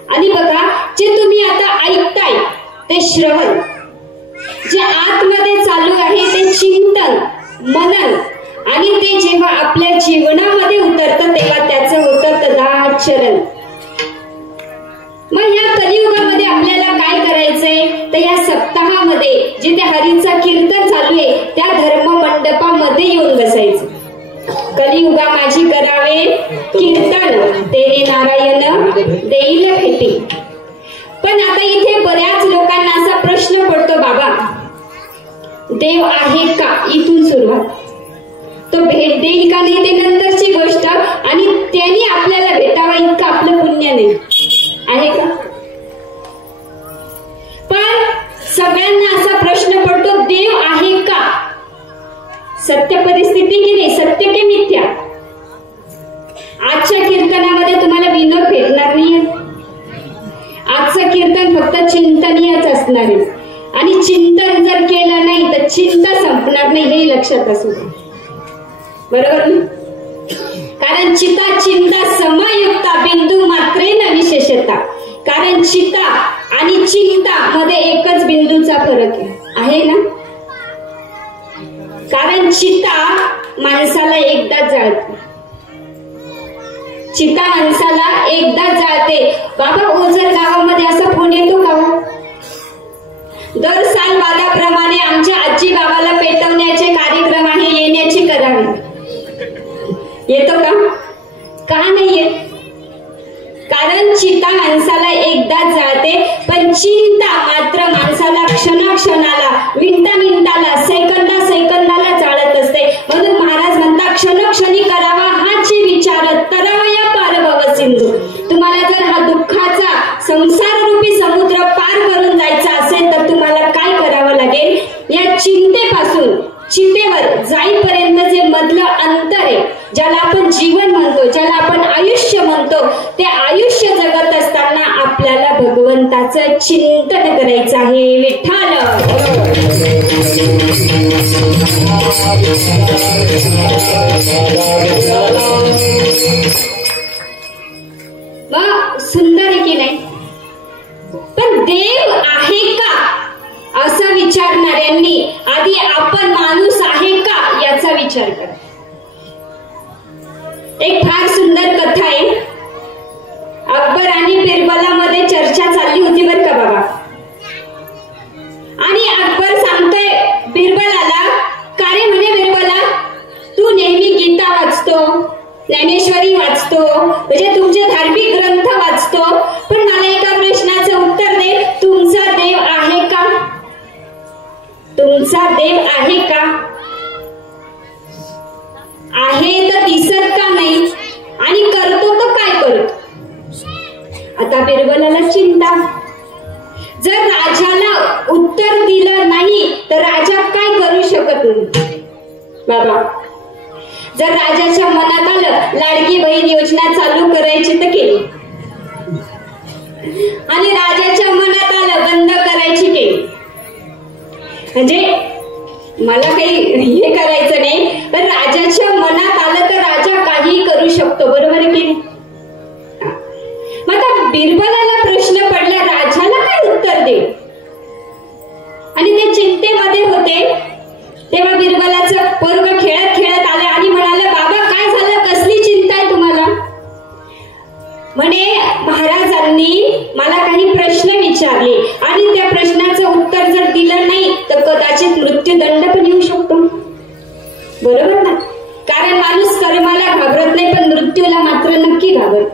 आणि बघा, जे तुम्ही आता ऐकताय ते श्रवण, जे आतमध्ये चालू आहे ते चिंतन, मनन, आणि ते जेव्हा आपल्या जीवनामध्ये उतरतं तेव्हा त्याचं होतं तदाचरण. मग या कलियुगामध्ये आपल्याला काय करायचंय तर या सप्ताहामध्ये जिथे हरीचं कीर्तन चालू आहे त्या धर्म मंडपामध्ये येऊन बसायचं. कलियुगा माझी करावे कीर्तन, तेरी नारायण देईल भेटी. पण आता इथे बऱ्याच लोकांना असा प्रश्न पडतो, बाबा देव आहे का? इथून सुरुवात. तो भेट देईल का नाही ते नंतरची गोष्ट, आणि त्यांनी आपल्याला भेटावा इतकं आपलं पुण्य नाही आहे का? पण सगळ्यांना असा प्रश्न पडतो, देव आहे का? सत्य परिस्थिती की नाही, सत्य की मिथ्या? आजच्या कीर्तनामध्ये तुम्हाला विनोद भेटणार नाहीये. आजचं कीर्तन फक्त चिंतनीयच असणार आहे, आणि चिंतन जर केलं नाही तर चिंता संपणार नाही, हे लक्षात असू दे. बरोबर ना? कारण चिता चिंता समयुक्ता बिंदू मात्रेन विशेषता. कारण चिता आणि चिंता मध्ये एकच बिंदूचा फरक आहे ना. कारण चिता माणसाला एकदाच जाळते, चिता माणसाला एकदाच जाळते. बाबा ओझर गावामध्ये असा फोन येतो का? दर साल वादाप्रमाणे आमच्या आजी बाबाला पेटवण्याचे कार्यक्रम आहे, येण्याची करावी. येतो का? का नाही येत? कारण चिता माणसाला एकदाच जाळते, पण चिंता मात्र माणसाला क्षणाक्षणाला, मिनिटाला, सेकंदाला जाळत असते. म्हणून महाराज म्हणतात, क्षणोक्षणी करावा हाची विचार, तरवया पार भव सिंधू. तुम्हाला जर हा दुःखाचा संसार रूपी समुद्र पार करून जायचा असेल तर तुम्हाला काय करावं लागेल? या चिंतेपासून चितेवर जाईपर्यंत जे मधलं अंतर आहे, ज्याला आपण जीवन म्हणतो, ज्याला आपण आयुष्य म्हणतो, ते आयुष्य जगत असताना आपल्याला भगवंताचं चिंतन करायचं आहे. विठ्ठल मग सुंदर आहे की नाही? पण देव आहे का असं विचारणाऱ्यांनी आधी आपण माणूस आहे का याचा विचार करा. एक फार सुंदर कथा आहे. अकबर आणि बिरबलामध्ये चर्चा चालली होती बरं का बाबा. आणि अकबर सांगतोय बिरबल आला. का रे म्हणे बिरबला, तू नेहमी गीता वाचतो, ज्ञानेश्वरी वाचतो, म्हणजे तुमचे धार्मिक ग्रंथ वाचतो, पण मला एका प्रश्नाचं उत्तर दे. तुमचा देव आहे का? तुमचा देव आहे का? आहे तर दिसत का नाही? आणि करतो तर काय करतो? आता बिरबलाला चिंता. जर राजाला उत्तर दिलं नाही तर राजा काय करू शकत नाही. बाबा, जर राजाच्या मनात आलं लाडकी बहीण योजना चालू करायची तर केली, आणि राजाच्या मनात आलं बंद करायची केली. म्हणजे मला काही हे करायचं नाही, पण राजाच्या मनात आलं तर राजा काही करू शकतो. बरोबर आहे की? मग आता बिरबलाला प्रश्न पडला, राजाला काय उत्तर दे? आणि ते चिंतेमध्ये होते. तेव्हा बिरबलाचं पोरग खेळत खेळत आलं आणि म्हणाले, बाबा काय झालं, कसली चिंता आहे तुम्हाला? म्हणे, महाराजांनी मला काही प्रश्न विचारले आणि त्या प्रश्नाचं उत्तर जर दिलं नाही तर कदाचित मृत्यूदंड पण येऊ शकतो. बरोबर ना? कारण माणूस कर्माला घाबरत नाही पण मृत्यूला मात्र नक्की घाबरत.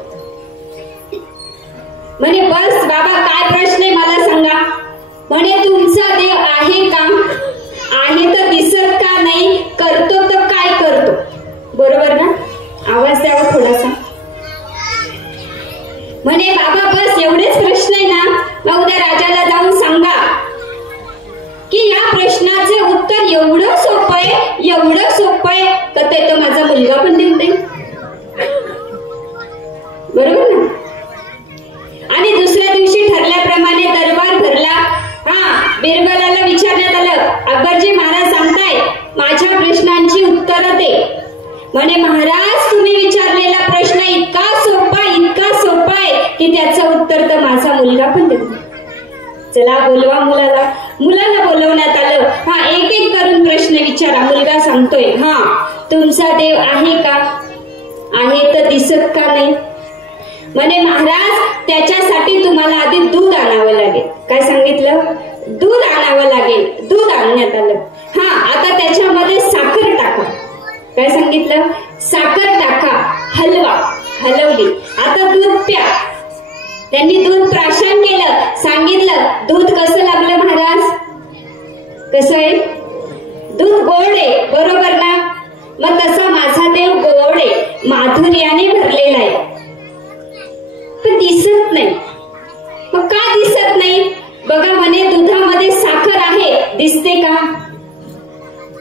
म्हणे, बस बाबा काय प्रश्न आहे मला सांगा. म्हणे, तुमचा देव आहे का? आहे तर दिसत का नाही? करतो तर काय करतो? बरोबर ना? आवाज द्यावा थोडासा. म्हणे, बाबा बस एवढेच प्रश्न आहे ना? मग उद्या राजाला जाऊन सांगा की या प्रश्नाचे उत्तर एवढं सोपं आहे, एवढं सोपं आहे का ते तर माझा मुलगा पण देऊ दे. बरोबर ना? आणि दुसऱ्या दिवशी ठरल्याप्रमाणे दरबार भरला. बिरबलाला विचारण्यात आलं, अकबरजी महाराज सांगताय माझ्या प्रश्नांची उत्तरं दे. म्हणे, महाराज तुम्ही विचारलेला प्रश्न इतका सोपा आहे की त्याचं उत्तर तर माझा मुलगा पण देतो. चला बोलवा मुलाला बोलवण्यात आलं. एक एक करून प्रश्न विचारा. मुलगा सांगतोय, तुमचा देव आहे का? आहे तर दिसत का नाही? म्हणे, महाराज त्याच्यासाठी तुम्हाला आधी दूध आणावं लागेल. काय सांगितलं? दूध आणावं लागेल. दूध आणण्यात आलं. आता त्याच्यामध्ये साखर टाका. काय सांगितलं? साखर टाका. हलवली. आता दूध प्या. त्यांनी दूध प्राशन केलं. सांगितलं, दूध कसं लागलं महाराज? कसं आहे? दूध गोड आहे. बरोबर ना? मग तसा माझा देव गोड आहे, माधुर्याने भरलेला आहे, पण दिसत नाही. मग का दिसत नाही? बघा, म्हणे दुधामध्ये साखर आहे, दिसते का?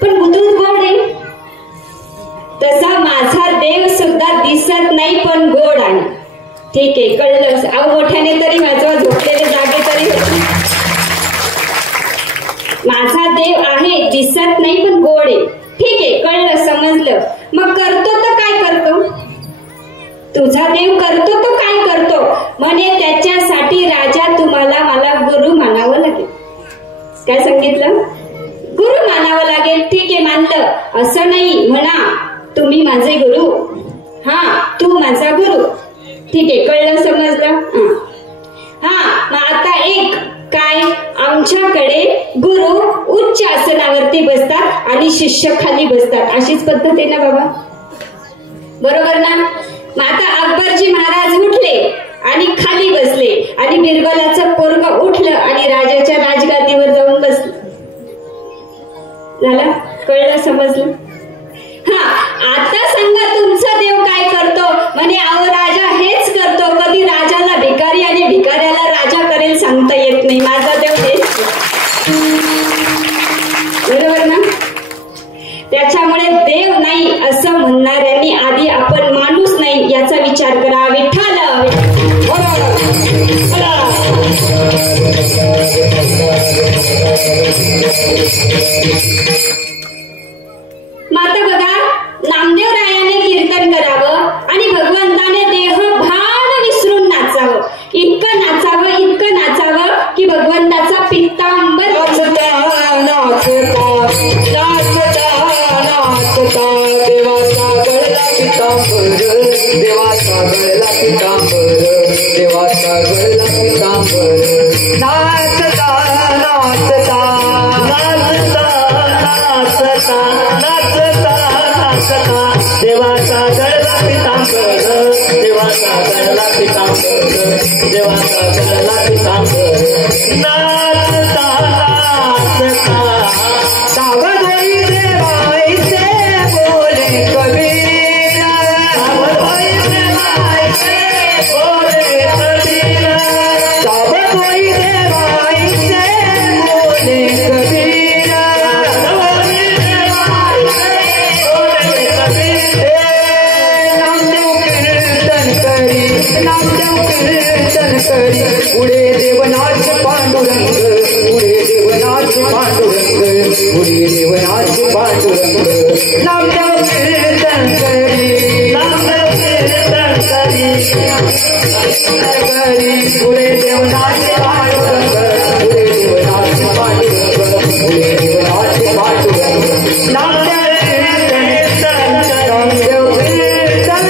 पण दूध गोड आहे. तसा माझा देव सुद्धा दिसत नाही पण गोड आहे. ठीक आहे, कळलं. अहो मोठ्याने तरी वाजवा, झोपलेले जागे तरी. माझा देव आहे, दिसत नाही पण गोड आहे. ठीक आहे, कळलं, समजलं. मग करतो तर काय करतो? तुझा देव करतो तो काय करतो? म्हणे त्याच्यासाठी राजा तुम्हाला मला गुरु मानावं लागेल. काय सांगितलं? गुरु मानावं लागेल. ठीक आहे, मानलं. असं नाही म्हणा, तुम्ही माझे गुरु, तू माझा गुरु. ठीक आहे, कळलं, समजलं. मग आता एक काय, आमच्याकडे गुरु उच्च आसनावरती बसतात आणि शिष्य खाली बसतात. अशीच पद्धत आहे ना बाबा? बरोबर ना? मग आता अकबरजी महाराज उठले आणि खाली बसले आणि बिरबलाचं पोरग उठलं आणि राजाच्या राजगादीवर जाऊन बसलं. झालं, कळलं, समजलं. आता सांगा तुमचा देव काय करतो? म्हणे, अहो राजा हेच करतो. कधी राजाला भिकारी आणि भिकाऱ्याला राजा करेल सांगता येत नाही. माझा देव हेच. बरोबर ना? त्याच्यामुळे देव नाही असं म्हणणाऱ्यांनी आधी आपण माणूस नाही याचा विचार करा. विठ्ठल माता बघा, नामदेव रायाने कीर्तन करावं आणि भगवंताने देह भान विसरून नाचावं. इतकं नाचावं की भगवंताचा पित्तांबर देवाचा गळला पितांबर नाचता सखा देवाचा गळला पितांबर देवाचा गळला पितांबर देवाचा गळला पितांबर नाचता नाचता सावधाई देवायचे बोले कबीरा सावधाई देवायचे बोले कबीरा सावधाई देवायचे बोले कबीरा सावधाई देवायचे बोले कबीरा नामदेव कीर्तन करी पुढे देवनाथ पांडुरंग पुढे देवनाथ पांडुरंग पुढे देवनाथ पांडुरंग नामदेव कीर्तन करी पुढे देवनाथ पांडुरंग पुढे देवनाथ पांडुरंग पुढे देवनाथ पांडुरंग नामदेव कीर्तन नामदेव कीर्तन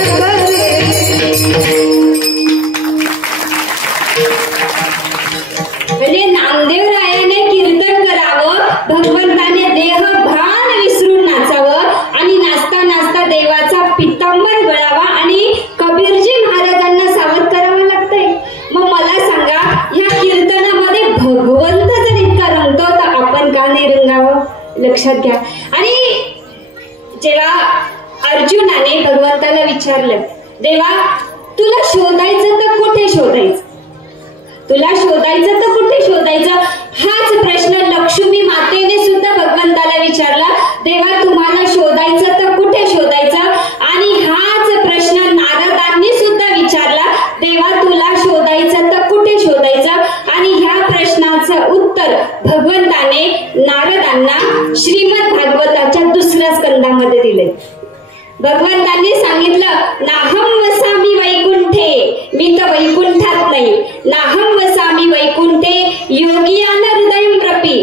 म्हणजे नामदेवरायाने कीर्तन करावं, भगवंताने देह भान विसरून नाचावं आणि नाचता नाचता देवाचा पितांबर गळावा आणि कबीरजी महाराजांना सावध करावं लागतंय. मग मला सांगा, ह्या कीर्तनामध्ये भगवंत जर इतका रंगतो तर आपण का नाही रंगावं? लक्षात घ्या. आणि जेव्हा अर्जुनाने भगवंताला विचारलं, देवा तुला शोधायचं तर कुठे शोधायचं, तुला शोधायचं तर कुठे शोधायचं, हाच प्रश्न लक्ष्मी मातेने सुद्धा भगवंताला विचारला. देवा तुम्हाला शोधायचं तर कुठे शोधायचं, आणि हाच प्रश्न नारदांनी सुद्धा विचारला. देवा तुला शोधायचं तर कुठे शोधायचं, आणि ह्या प्रश्नाचं उत्तर भगवंताने नारदांना श्रीमद भागवताच्या 2ऱ्या स्कंदामध्ये दिले. भगवंतांनी सांगितलं, नाहम वसामी वैकुंठे, मी तर वैकुंठात नाही, नाहम वसामी वैकुंठे योगियान हृदयं प्रपी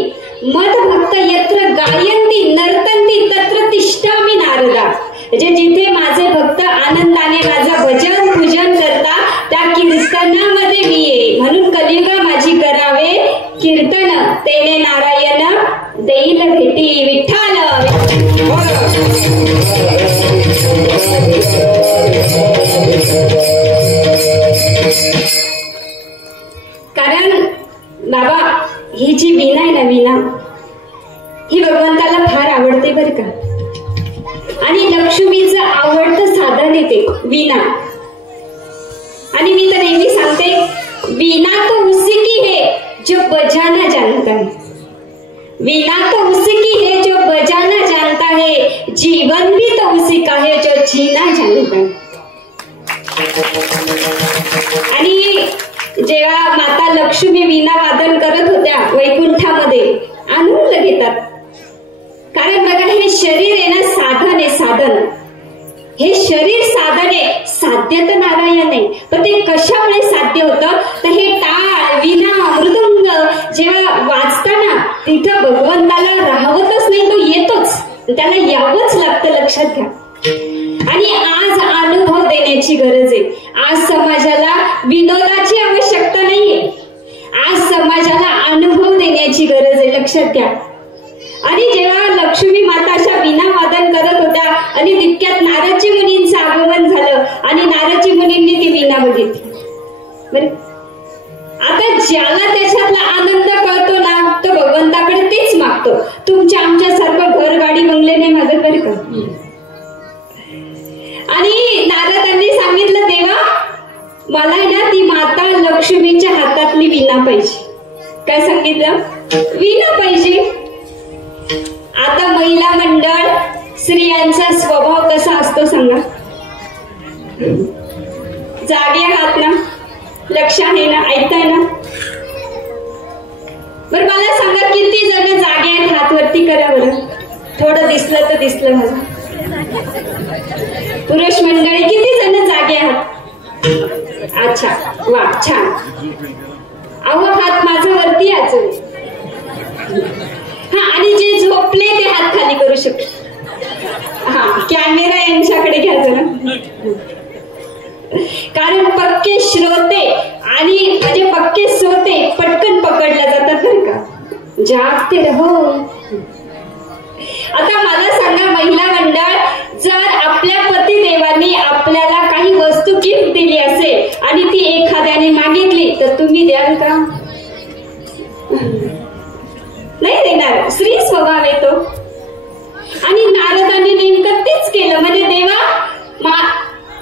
मद भक्त यत्र गायन्ति नर्तन्ति तत्र तिष्ठामि नारदा. म्हणजे जिथे माझे भक्त आनंदाने माझं भजन पूजन करता त्या कीर्तनामध्ये मी ये, म्हणून कलियुगा माझी करावे कीर्तन, तेने नारायण देईल भेटी विठ्ठल. कारण बाबा ही जी वीणा आहे ना, वीणा ही भगवंताला फार आवडते बर का. आणि लक्ष्मीचं आवडतं साधन येते वीणा. आणि मी तर नेहमी सांगते, वीणा तो उसी की है जो बजाना जानता है, वीणा तो उसी की है जो बजाना जानता है, जीवन भी तो उसी का है जो जीना जानता है. आणि जेव्हा माता लक्ष्मी वीणा वादन करत होत्या वैकुंठामध्ये, आनंद घेतात. कारण बघा, हे शरीर आहे ना साधन आहे, साधन. हे शरीर साधन आहे, साध्य तर नारायण आहे. पण ते कशामुळे साध्य होतं, तर हे टाळ वीणा मृदंग जेव्हा वाजताना तिथं भगवंताला राहवतच नाही, तो येतोच, त्याला यावंच लागतं. लक्षात घ्या. आणि आज अनुभव देण्याची गरज आहे. आज समाजाला विनोदाची आवश्यकता नाहीये, आज समाजाला अनुभव देण्याची गरज आहे. लक्षात घ्या. आणि जेव्हा लक्ष्मी माता अशा वीणा वादन करत होत्या आणि तितक्यात नारदजी मुनींचं आगमन झालं आणि नारदजी मुनींनी ती वीणा बघितली. बरं, आता ज्याला त्याच्यातला आनंद कळतो ना, तो भगवंताकडे तेच मागतो. तुमच्या आमच्या सर्व घर गाडी बंगले नाही मागत बरं का. आणि नारदांनी सांगितलं, देवा मला ना ती माता लक्ष्मीच्या हातातली वीणा पाहिजे. काय सांगितलं? वीणा पाहिजे. आता महिला मंडळ स्त्रियांचा स्वभाव कसा असतो सांगा? जागे आहात ना? लक्ष आहे ना? ऐकताय ना? बरं मला सांगा, किती जण जागे आहेत? हात वरती करा बरं. थोडं दिसलं तर दिसलं मला. पुरुष मंडळी किती जण जागे आहात? अच्छा, वा, छान. अहो हात माझा वरती यायचं. हा, आणि जे झोपले ते हात खाली करू शकतो. हा, कॅमेरा यांच्याकडे घ्यायचं ना. कारण पक्के श्रोते आणि म्हणजे पक्के श्रोते पटकन पकडल्या जातात बरं का. जागते रहो. आता मला सांगा, महिला मंडळ जर आणि ती एखाद्याने मागितली तर तुम्ही द्याल का? नाही देणार. स्त्री स्वभाव येतो. आणि नारदाने नेमकं तेच केलं. म्हणजे देवा,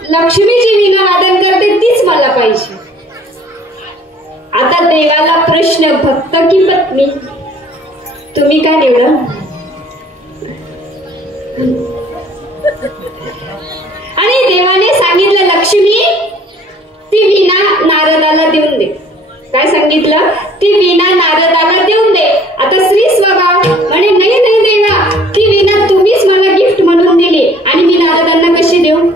लक्ष्मी जी वीणा वादन करते तीच मला पाहिजे. आता देवाला प्रश्न, भक्त की पत्नी? तुम्ही काय निवडा? आणि देवाने सांगितलं, लक्ष्मी ती वीणा नारदाला देऊन दे. काय सांगितलं? ती वीणा नारदाला देऊन दे. आता स्त्री स्वभाव म्हणे, नाही नाही देवा, ती वीणा तुम्हीच मला गिफ्ट म्हणून दिली आणि मी नारदांना कशी देऊ?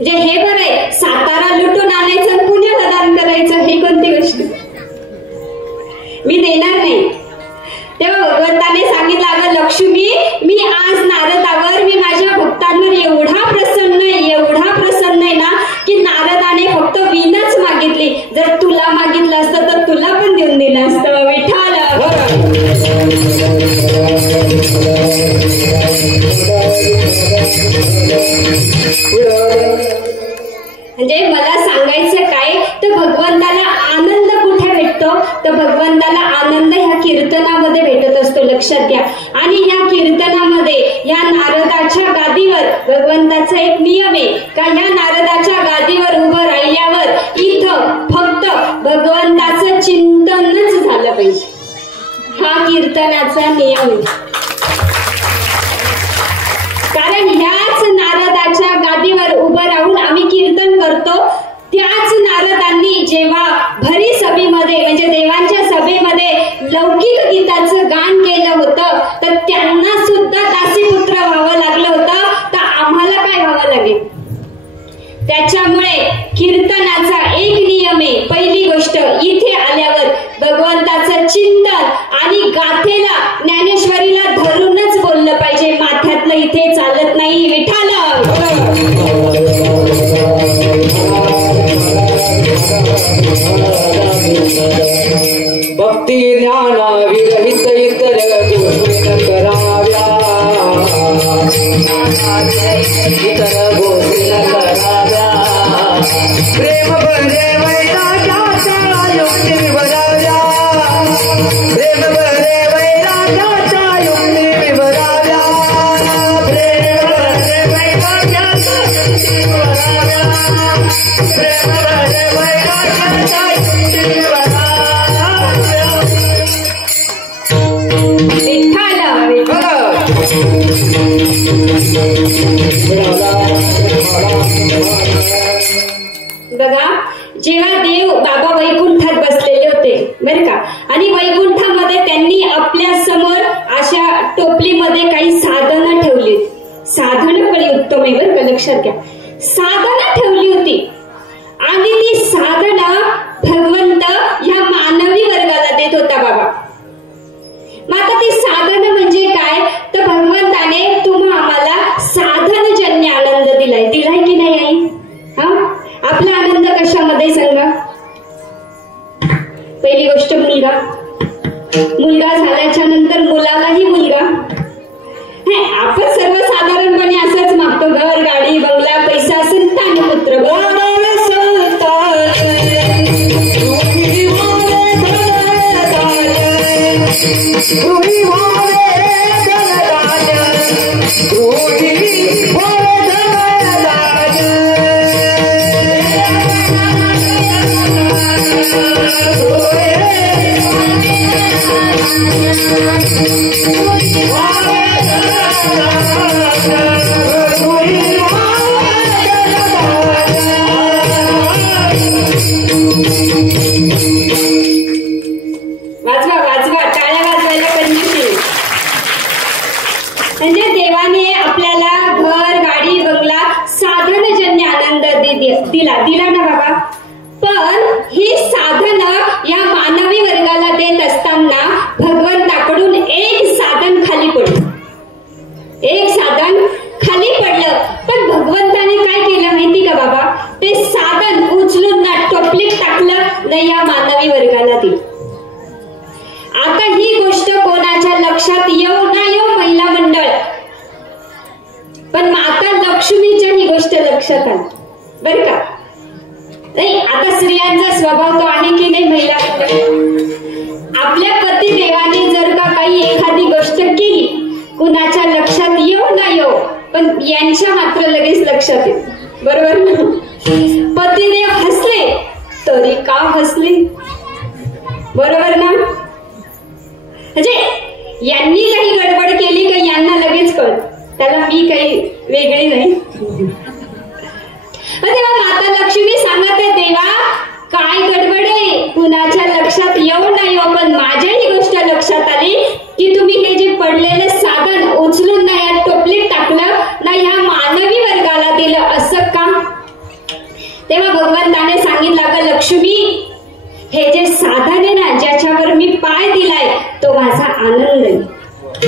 जे हे बरं आहे, सातारा लुटून आणायचं, पुण्याला दान करायचं, हे कोणती गोष्ट? मी देणार नाही. तेव्हा भगवंताने सांगितलं, अगं लक्ष्मी, मी आज नारदावर, मी माझ्या भक्तांवर एवढा प्रसन्न आहे ना, की नारदाने फक्त वीणाच मागितली. जर तुला मागितलं असतं तर तुला पण देऊन दिलं असतं. विठ्ठल. म्हणजे मला सांगायचं काय, तर भगवंताला आनंद कुठे भेटतो? तर भगवंताला आनंद ह्या कीर्तनामध्ये भेटत असतो. लक्षात घ्या. आणि या कीर्तनामध्ये या नारदाच्या गादीवर भगवंताचा एक नियम आहे का, ह्या नारदाच्या गादीवर उभं राहिल्यावर इथं फक्त भगवंताचं चिंतनच झालं पाहिजे. हा कीर्तनाचा नियम आहे. कारण ह्याच नारदाच्या गादीवर उभं राहून आम्ही कीर्तन करतो. त्याच नारदांनी जेव्हा भरी सभेमध्ये, म्हणजे देवांच्या सभेमध्ये लौकिक गीताचं गान केलं होतं, तर त्यांना सुद्धा दासीपुत्र व्हावं लागलं होतं. तर आम्हाला काय व्हावं लागेल? त्याच्यामुळे कीर्तनाचा एक नियम आहे. पहिली गोष्ट, इथे आल्यावर भगवंताचं चिंतन आणि गाथेला, ज्ञानेश्वरीला धरूनच बोललं पाहिजे. माथ्यातलं इथे चालत नाही. विठ्ठल. भक्ती ज्ञान विरहित इतर गोष्टी न कराव्या, इतर गोष्टी न कराव्या. प्रेम भरे वैराग्याच्या युक्ती विभराव्या, प्रेम भरे वैराग्याच्या युक्ती विभराव्या, प्रेम भरे वैराग्याच्या युक्ती विभराव्या, प्रेम भरे वैराग्याच्या युक्ती विभराव्या. बघा, जेव्हा देव बाबा वैकुंठात बसलेले होते बरं का, आणि वैकुंठामध्ये त्यांनी आपल्या समोर अशा टोपलीमध्ये काही साधनं ठेवली. साधनं पण उत्तम आहे बरं का, लक्षात घ्या. साधनं ठेवली होती आणि ती साधनं भगवंत या मानवी वर्गाला देत होता बाबा. मग आता ती साधनं म्हणजे काय, तर भगवंताने तुम्हा आम्हाला साधनजन्य आनंद दिलाय की नाही आई? हा, आपला आनंद कशामध्ये सांगा? पहिली गोष्ट मुलगा. मुलगा झाल्याच्या नंतर मुलालाही मुलगा. आपण सर्वसाधारणपणे असंच मागतो, घर, गाडी, बंगला, पैसा, संतान, पुत्र. वाजवा, टाळ्या वाजवायला कंजूसी. म्हणजे देवाने आपल्याला घर, गाडी, बंगला, साधनजन्य आनंद दिला ना बाबा. पण ही साधनं या मानवी वर्गाला देत असताना भगवंताकडून एक साधन खाली पडलं. पण भगवंताने काय केलं माहिती का बाबा? ते साधन उचलून ना टोपलीत टाकलं, न या मानवी वर्गाला दिलं. आता ही गोष्ट कोणाच्या लक्षात येऊ ना येऊ महिला मंडळ, पण माता लक्ष्मीच्या ही गोष्ट लक्षात आली बरं का. नाही, आता स्त्रियांचा स्वभाव तो आहे की नाही महिला, आपल्या पती देवाने जर का काही एखादी गोष्ट केली, कुणाच्या लक्षात येऊ ना येऊ, पण यांच्या मात्र लगेच लक्षात येईल, बरोबर ना? पतिदेव हसले तरी का हसले, बरोबर ना? म्हणजे यांनी काही गडबड केली का यांना लगेच कळत, त्याला मी काही वेगळी नाही. तेव्हा माता लक्ष्मी सांगत आहे, देवा काय गडबड आहे, कुणाच्या लक्षात येऊ ना येऊ, पण माझ्या ही गोष्ट लक्षात आली की तुम्ही हे जे पडलेले साधन उचलून ना या टोपलीत टाकलं ना, ह्या मानवी वर्गाला दिलं, असं का? तेव्हा भगवंताने सांगितलं, का लक्ष्मी हे जे साधन आहे ना, ज्याच्यावर मी पाय दिलाय, तो माझा आनंद आहे,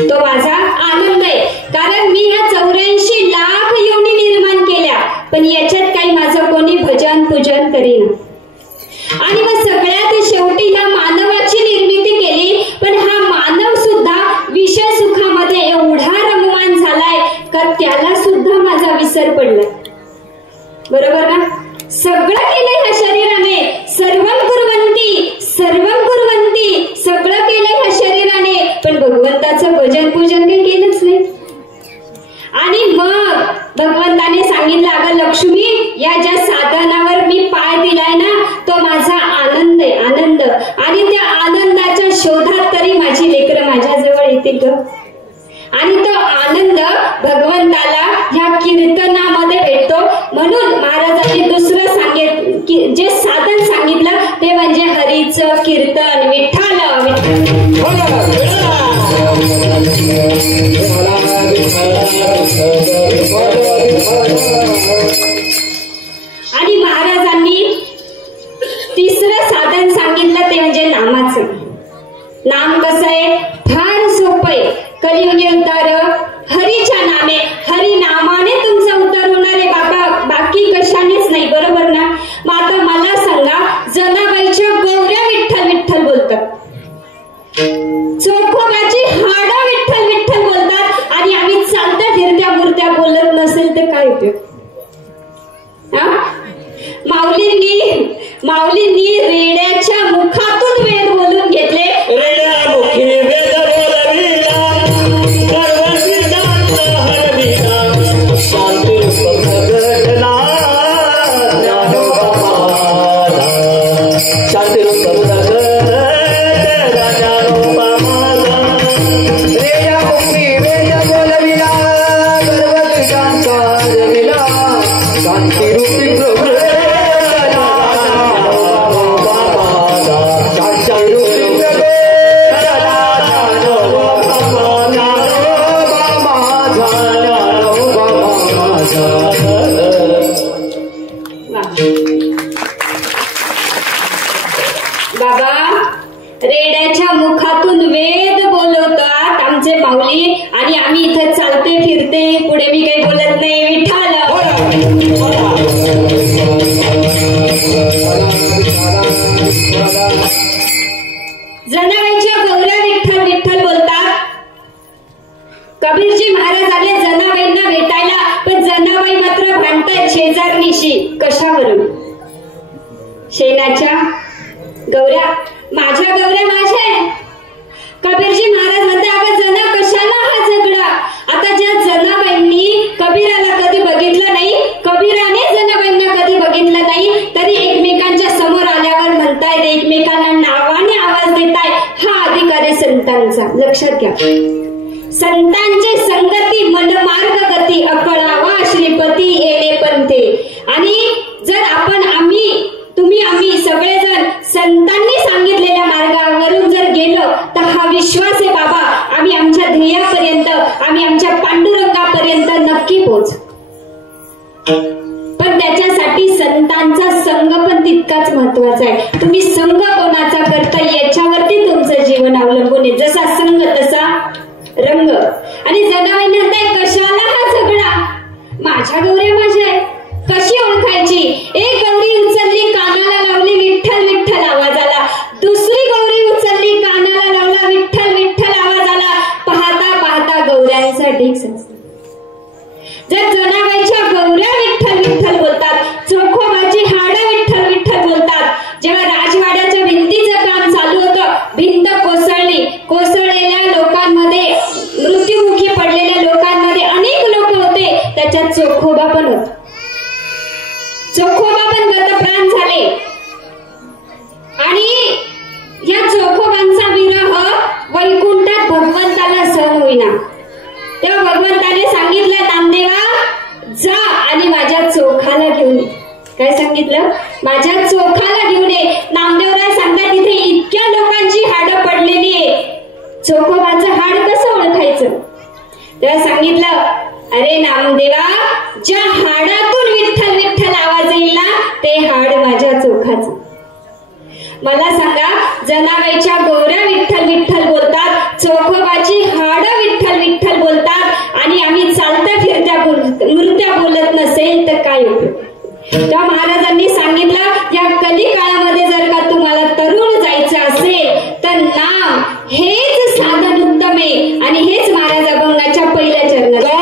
तो माझा आनंद आहे. कारण मी ह्या 84 लाख योनी निर्माण केल्या, पण याच्यात काही माझं कोणी भजन पूजन करीन. आणि मग सगळ्यात शेवटी ह्या मानवाची निर्मिती केली, पण हा मानव सुद्धा विषय सुखामध्ये एवढा रममान झालाय का त्याला सुद्धा माझा विसर पडलाय, बरोबर ना? सगळं केलंय ह्या शरीराने, सर्वं कुर्वन्ती सर्वं कुर्वन्ती, सगळं केलंय ह्या शरीराने, पण भगवंताचं भजन पूजन काही केलंच नाही. आणि मग भगवंताने सांगितलं, अगं लक्ष्मी या ज्या साधनावर मी पाय दिलाय ना, तो माझा आनंद आहे, आनंद. आणि त्या आनंदाच्या शोधात तरी माझी लेकरं माझ्याजवळ येतील ग. आणि तो आनंद भगवंताला ह्या कीर्तनामध्ये भेटतो. म्हणून महाराजांनी दुसरं जे साधन सांगितलं ते म्हणजे हरीचं कीर्तन, विठ्ठल. आणि महाराजांनी तिसरं साधन सांगितलं ते म्हणजे नामाचं. नाम कसं आहे, फार सोपं आहे. कलियुगी उद्धार हरीच्या नामे, हरी नामाने तुमचा उद्धार होणार आहे बाबा, बाकी कशानेच नाही, बरोबर ना? मग आता मला सांगा, जनाबाईच्या गौऱ्या विठ्ठल विठ्ठल बोलतात, चोखोबाची हाडं विठ्ठल विठ्ठल बोलतात, आणि आम्ही चालत्या फिरत्या मूर्त्या बोलत नसेल तर काय उपयोग? माऊलींनी रेड्याच्या मुखातून वेद बोलून घेतले. बाबा रेड्याच्या मुखातून वेद बोलवतात आमचे माऊली, आणि आम्ही इथे चालते फिरते, पुढे मी काही बोलत नाही. विठ्ठल जनाबाईच्या गौऱ्या विठ्ठल विठ्ठल बोलतात. कबीरजी महाराज आले जनाबाईंना भेटायला, पण जनाबाई मात्र भांडतायत शेजारणीशी. कशावरून? शेणाच्या गौऱ्या. माझ्या गौऱ्या माझ्या. कबीरजी महाराज म्हणते, अगं जना कशाला हा झगडा? आता ज्या जनाबाईंनी कबीराला कधी बघितलं नाही, कबीराने जनाबाईंना कधी बघितलं नाही, तरी एकमेकांच्या समोर आल्यावर म्हणतायत, एकमेकांना नावाने आवाज देताय. हा अधिकार आहे संतांचा, लक्षात घ्या. संतांची संगती मनमार्ग गती, अकळावा श्रीपती येणे पंथे. आणि जर आपण आम्ही सगळेजण संतांनी सांगितलेल्या मार्गावरून जर गेलो, तर हा विश्वास आहे बाबा, आम्ही आमच्या ध्येयापर्यंत, आम्ही आमच्या पांडुरंगापर्यंत नक्की पोहोच. पण त्याच्यासाठी संतांचा संग पण तितकाच महत्वाचा आहे. तुम्ही संग कोणाचा करता याच्यावरती तुमचं जीवन अवलंबून आहे. जसा संग तसा रंग. आणि जनाबाई म्हणताय, कशाला हा झगडा? माझ्या गौऱ्या माझ्या आहे. कशी ओळखायची? एक गौरी उचलली, कानाला लावली, विठ्ठल विठ्ठल आवाज आला. दुसरी गौरी उचलली, कानाला लावला, विठ्ठल विठ्ठल आवाज आला. पाहता पाहता गौऱ्यांचा ढीग संपला. जर जनाबाईच्या गौऱ्या विठ्ठल विठ्ठल बोलतात, चोखोबाची हाडं विठ्ठल विठ्ठल कोसळलेल्या लोकांमध्ये, मृत्युमुखी पडलेल्या लोकांमध्ये अनेक लोक होते. त्याच्यात चोखोबा पण होता. चोखोबा पण गतप्राण झाले आणि या चोखोबांचा विरह वैकुंठात भगवंताला सहन होईना. तेव्हा भगवंताने सांगितलं, नामदेवा जा आणि माझ्या चोखाला घेऊन ये. काय सांगितलं? माझ्या चोखाला घेऊन ये. नामदेवराय सांगतात, तिथे इतक्या लोकांची हाडं पडलेली आहे, चोखोबाचं हाड कसं ओळखायचं? तेव्हा सांगितलं, अरे नामदेवा, ज्या हाडातून विठ्ठल विठ्ठल आवाज येईल ना, ते हाड माझ्या चोखाचं. मला सांगा, जनाबाईच्या गोऱ्या विठ्ठल विठ्ठल बोलतात, चोखोबाची हाडं विठ्ठल विठ्ठल बोलतात आणि आम्ही चालत्या फिरत्या मूर्त्या बोलत नसेल तर काय उपयोग? तेव्हा महाराजांनी सांगितलं, या कली काळामध्ये जर का तुम्हाला तरुण जायचं असेल तर नाम हेच साधन उत्तम आहे. आणि हेच महाराज अभंगाच्या पहिल्या चरणात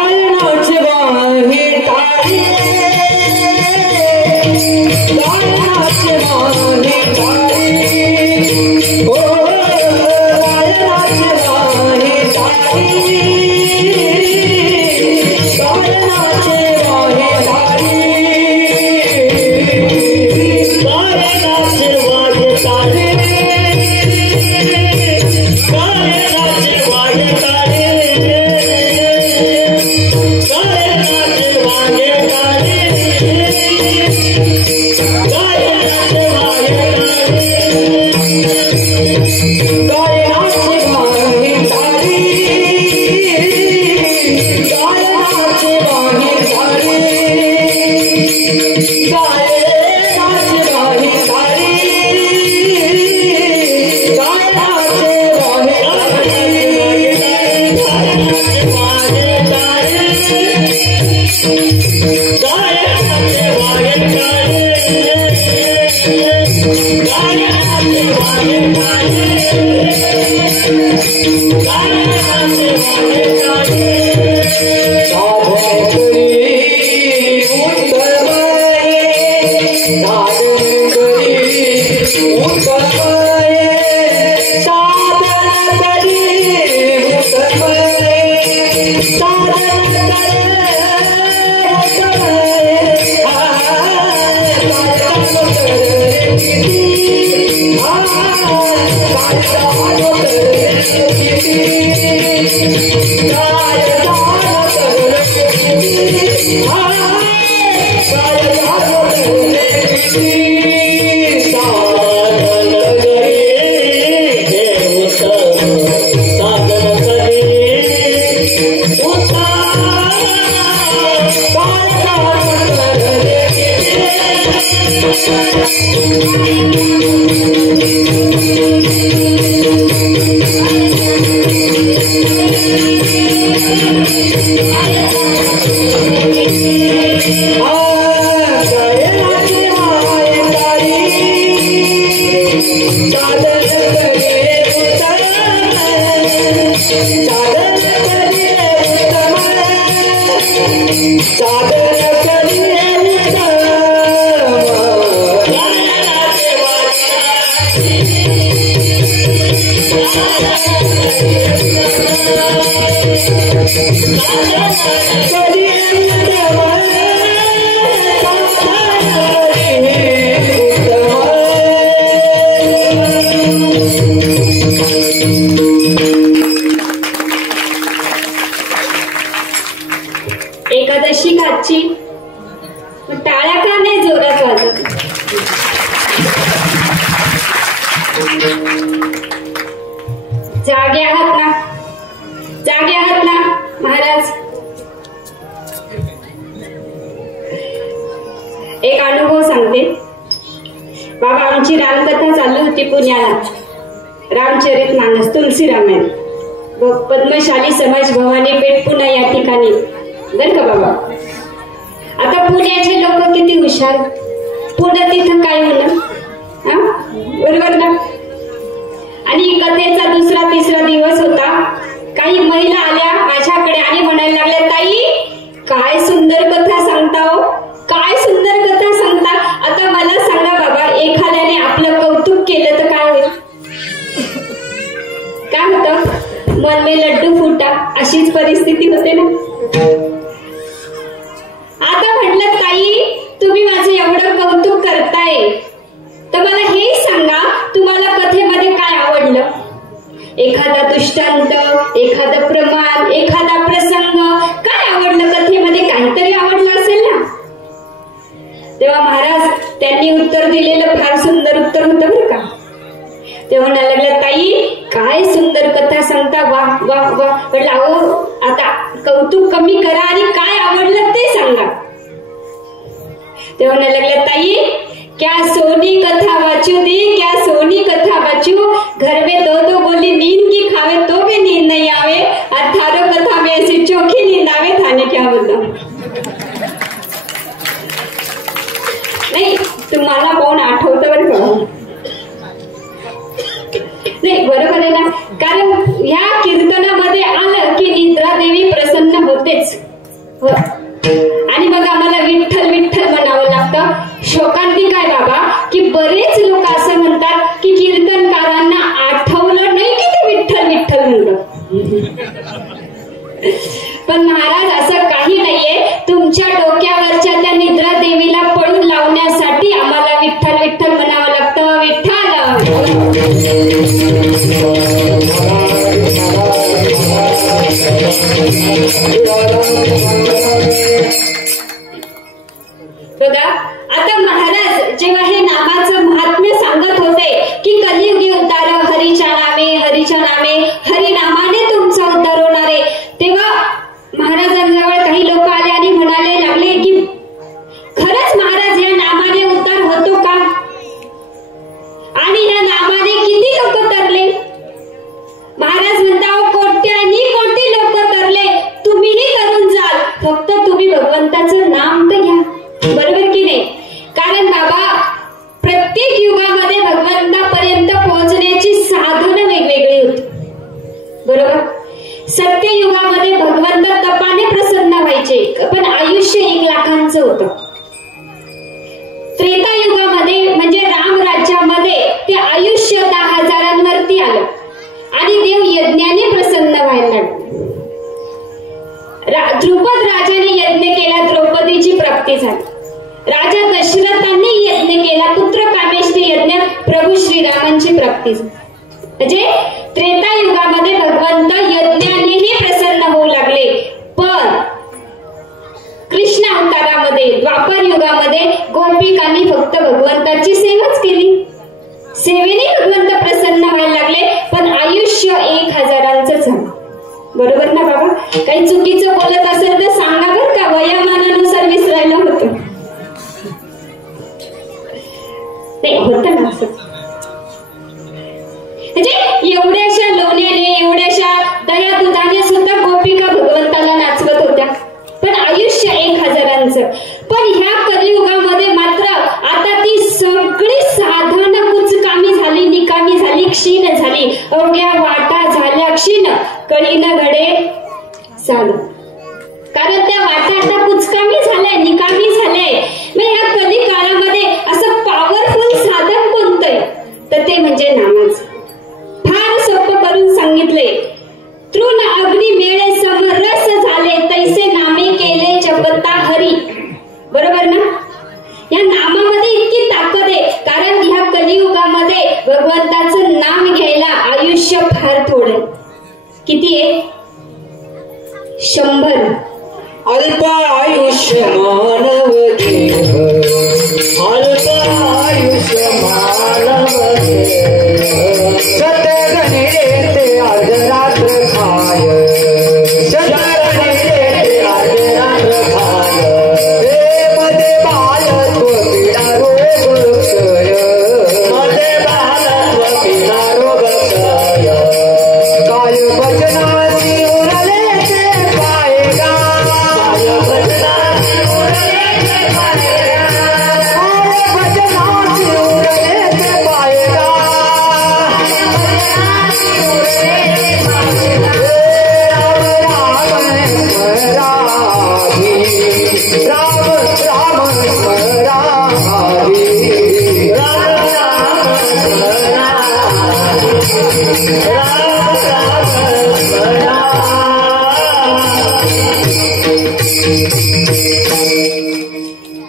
एकादशी घातची टाळ्या का नाही जोरात वाजत? जागे आहात ना? जागे आहात ना महाराज? एक अनुभव सांगते. बाबा, आमची रामकथा चालू होती पुण्याला, रामचरित मानस, तुलसी रामायण, पद्मशाली समाज भवानी पेठ पुणे या ठिकाणी, बर का बाबा. आता पुण्याचे लोक किती हुशार, पुढे तिथं काय होणार, बरोबर ना? आणि कथेचा दुसरा तिसरा दिवस होता. काही महिला आल्या माझ्याकडे आणि म्हणायला लागल्या, ताई काय सुंदर कथा सांगता हो, काय सुंदर कथा सांगता. आता मला सांगा बाबा, एखाद्याने आपलं कौतुक केलं तर काय होईल? काय होतं? वा वा वा. म्हटलं अहो आता कौतुक कमी करा आणि काय आवडलं ते सांगा. ते म्हणायला लागले ताई क्या सोनी कथा वाचू दी, क्या सोनी कथा वाचू, घर में दो बोली नींद की खावे तो भी नींद नहीं आवे, अठारो कथा में ऐसी चोखी नींद आवे थाने क्या बोलता. नाही तुम्हाला कोण आठवतं बरं का. नाही बरोबर आहे ना. कारण ह्या कीर्तनामध्ये आलं की निद्रा देवी प्रसन्न होतेच. आणि मग आम्हाला विठ्ठल विठ्ठल म्हणावं लागतं. शोकांती काय बाबा की बरेच लोक असं म्हणतात की कीर्तनकारांना आठवलं नाही की ते विठ्ठल विठ्ठल म्हणतात. पण महाराज असं काही नाहीये. तुमच्या डोक्यावरच्या त्या निद्रा देवीला पळून लावण्यासाठी आम्हाला विठ्ठल विठ्ठल म्हणावं लागतं. विठ्ठल बघा आता महाराज जेव्हा हे नामाचं महात्म्य सांगत होते की कलियुगी उद्धार हरीच्या नामे हरीच्या नामे हरिनामाने तुमचा उद्धार होणार आहे, तेव्हा महाराजांजवळ काही लोक आले आणि म्हणाले लागले की खरंच महाराज या नामाने उद्धार होतो का आणि या नामाने किती लोक तरले. महाराज म्हणता कोट्यानी कोटी लोक तरले, तुम्हीही करून जाल, फक्त तुम्ही भगवंताचं नाम तर घ्या. बरोबर की नाही. कारण बाबा प्रत्येक युगामध्ये भगवंतापर्यंत पोहोचण्याची साधनं वेगवेगळी होती. बरोबर. सत्य युगामध्ये भगवंत तपाने प्रसन्न व्हायचे पण आयुष्य 1 लाखांचं होतं. त्रेता युगामध्ये म्हणजे राम राज्यामध्ये ते आयुष्य 10,000 आलं आणि देव यज्ञाने प्रसन्न व्हायला लागले. द्रुपद राजाने यज्ञ केला, द्रौपदीची प्राप्ती झाली. राजा दशरथांनी यज्ञ केला, पुत्र कामेष्ठी यज्ञ, प्रभू श्रीरामांची प्राप्ती झाली. म्हणजे त्रेता युगामध्ये भगवंत यज्ञानेही प्रसन्न होऊ लागले. पण कृष्ण अवतारामध्ये द्वापर युगामध्ये गोपिकांनी फक्त भगवंताची सेवाच केली. सेवेने भगवंत प्रसन्न व्हायला लागले पण आयुष्य 1,000 झालं. बरोबर ना बाबा. काही चुकीचं बोलत असेल तर सांगा बरं का, वयोमानानुसार विसरायला होतं. नाही होतं ना असं. म्हणजे एवढ्याशा लोण्याने एवढ्याशा दया दुधाने सुद्धा गोपिका भगवंताला नाचवत होत्या पण आयुष्य 1,000. पण ह्या कलियुगामध्ये मात्र आता ती सगळी साधनं कुचकामी झाली, निकामी झाली, क्षीण झाली. अवघ्या वाटा झाल्या क्षीण, कळीन घडे चालू. कारण त्या वाटा आता कुचकामी झाल्या, निकामी झाल्या. मग ह्या कली काळामध्ये असं पॉवरफुल साधन कोणतंय तर ते म्हणजे नामाचं. फार सोपं करून सांगितले. तृण अग्नी मेळे समरस झाले, तैसे नामे केले जपता हरी. बरोबर ना. या नामामध्ये इतकी ताकद आहे. कारण ह्या कलियुगामध्ये भगवंताचं नाम घ्यायला आयुष्य फार थोडं. किती आहे? 100. अल्प आयुष्य मानव देह, अल्प आयुष्य मानव देह, सतगणी येते अर्धरात्र खाय, सतगणी येते अर्धरात्र खाय, मध्ये बालत्व पीडा रोग क्षय, मध्ये बालत्व पीडा रोग क्षय, काय वचनाची उरले ते पायगा, काय वचनाची उरले ते पायगा, काय वचनाची उरले ते पायगा, राम राम स्मरामी, राम राम स्मरामी, राम राम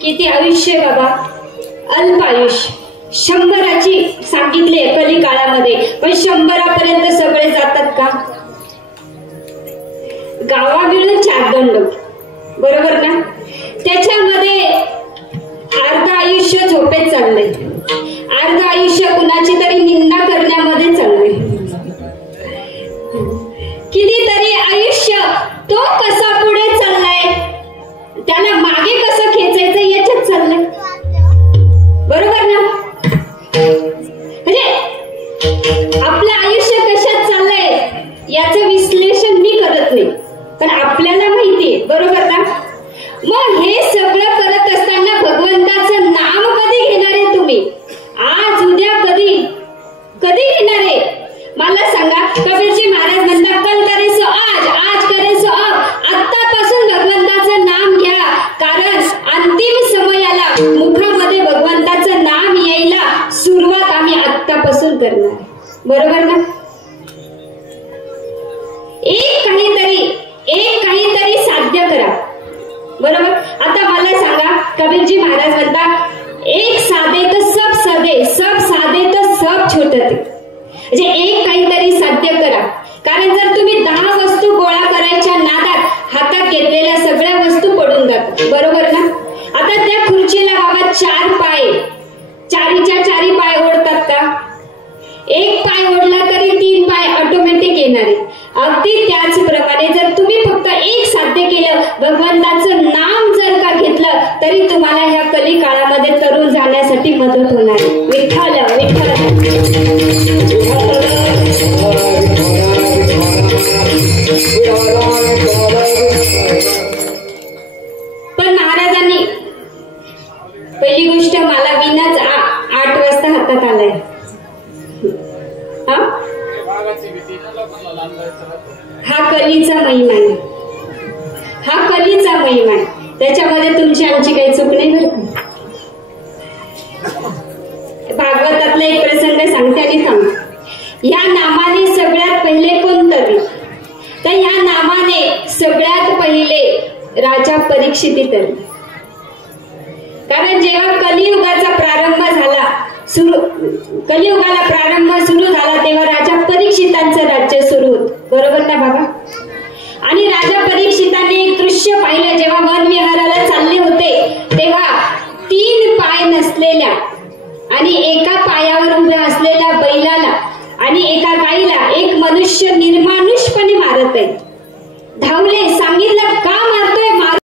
किती आयुष्य बाबा? अल्प आयुष्य. 100ची सांगितले कली काळामध्ये. पण 100पर्यंत सगळे जातात का? गावा मिळून 4 दंड. बरोबर ना. त्याच्यामध्ये अर्ध आयुष्य झोपेत चाललंय, अर्ध आयुष्य कुणाची तरी निंदा करण्यामध्ये चाललंय. माहितीये, बरोबर ना? मग हे सगळं करत असताना भगवंताचं नाम कधी घेणार आहे तुम्ही? आज उद्या कधी कधी घेणार आहे मला सांगा. कबीरजी महाराज म्हणतात कल करे सो आज, आज करे सो अब. आत्तापासून भगवंताचं नाम घ्या, कारण अंतिम समयाला मुखामध्ये भगवंताचं नाम यायला सुरुवात आम्ही आत्तापासून करणार, बरोबर ना? एक काहीतरी साध्य करा, बरोबर? आता मला सांगा, कबीरजी महाराज म्हणतात एक साधे तर सब साधे, सब साधे तर सब छोटे. म्हणजे एक काहीतरी साध्य करा, कारण जर तुम्ही 10 वस्तू गोळा करायच्या नादात हातात घेतलेल्या सगळ्या वस्तू पडून जातात, बरोबर ना? आता त्या खुर्चीला बाबा 4 पाय, चारीच्या 4 पाय ओढतात का? एक पाय ओढला तरी 3 पाय ऑटोमॅटिक येणार आहे. अगदी त्याचप्रमाणे जर तुम्ही फक्त एक साध्य केलं, भगवंताचं नाम जर का घेतलं, तरी तुम्हाला ह्या कली काळामध्ये तरुण जाण्यासाठी मदत होणार. विठ्ठल विठ्ठल. पण महाराजांनी पहिली गोष्ट, मला विनाच 8 वाजता हातात आलाय. हा कलीचा महिमा आहे, हा कलीचा महिमा आहे. त्याच्यामध्ये तुमची आमची काही चूक नाही बरं का. भागवतातला एक प्रसंग सांगते आणि थांबते. या नामाने सगळ्यात पहिले कोण तरले? तर या नामाने सगळ्यात पहिले राजा परीक्षित तरले. कारण जेव्हा कलियुगाचा प्रारंभ झाला, कलियुगाला प्रारंभ सुरू झाला, तेव्हा राजा परीक्षितांचं राज्य सुरू होत, बरोबर ना बाबा? आणि राजा परीक्षितांनी एक दृश्य पाहिलं. जेव्हा वन विहाराला चालले होते, तेव्हा 3 पाय नसलेल्या आणि एका पायावर उभ्या असलेल्या बैलाला आणि एका गाईला एक मनुष्य निर्मानुषपणे मारत आहे. धावले, सांगितलं का मारतोय?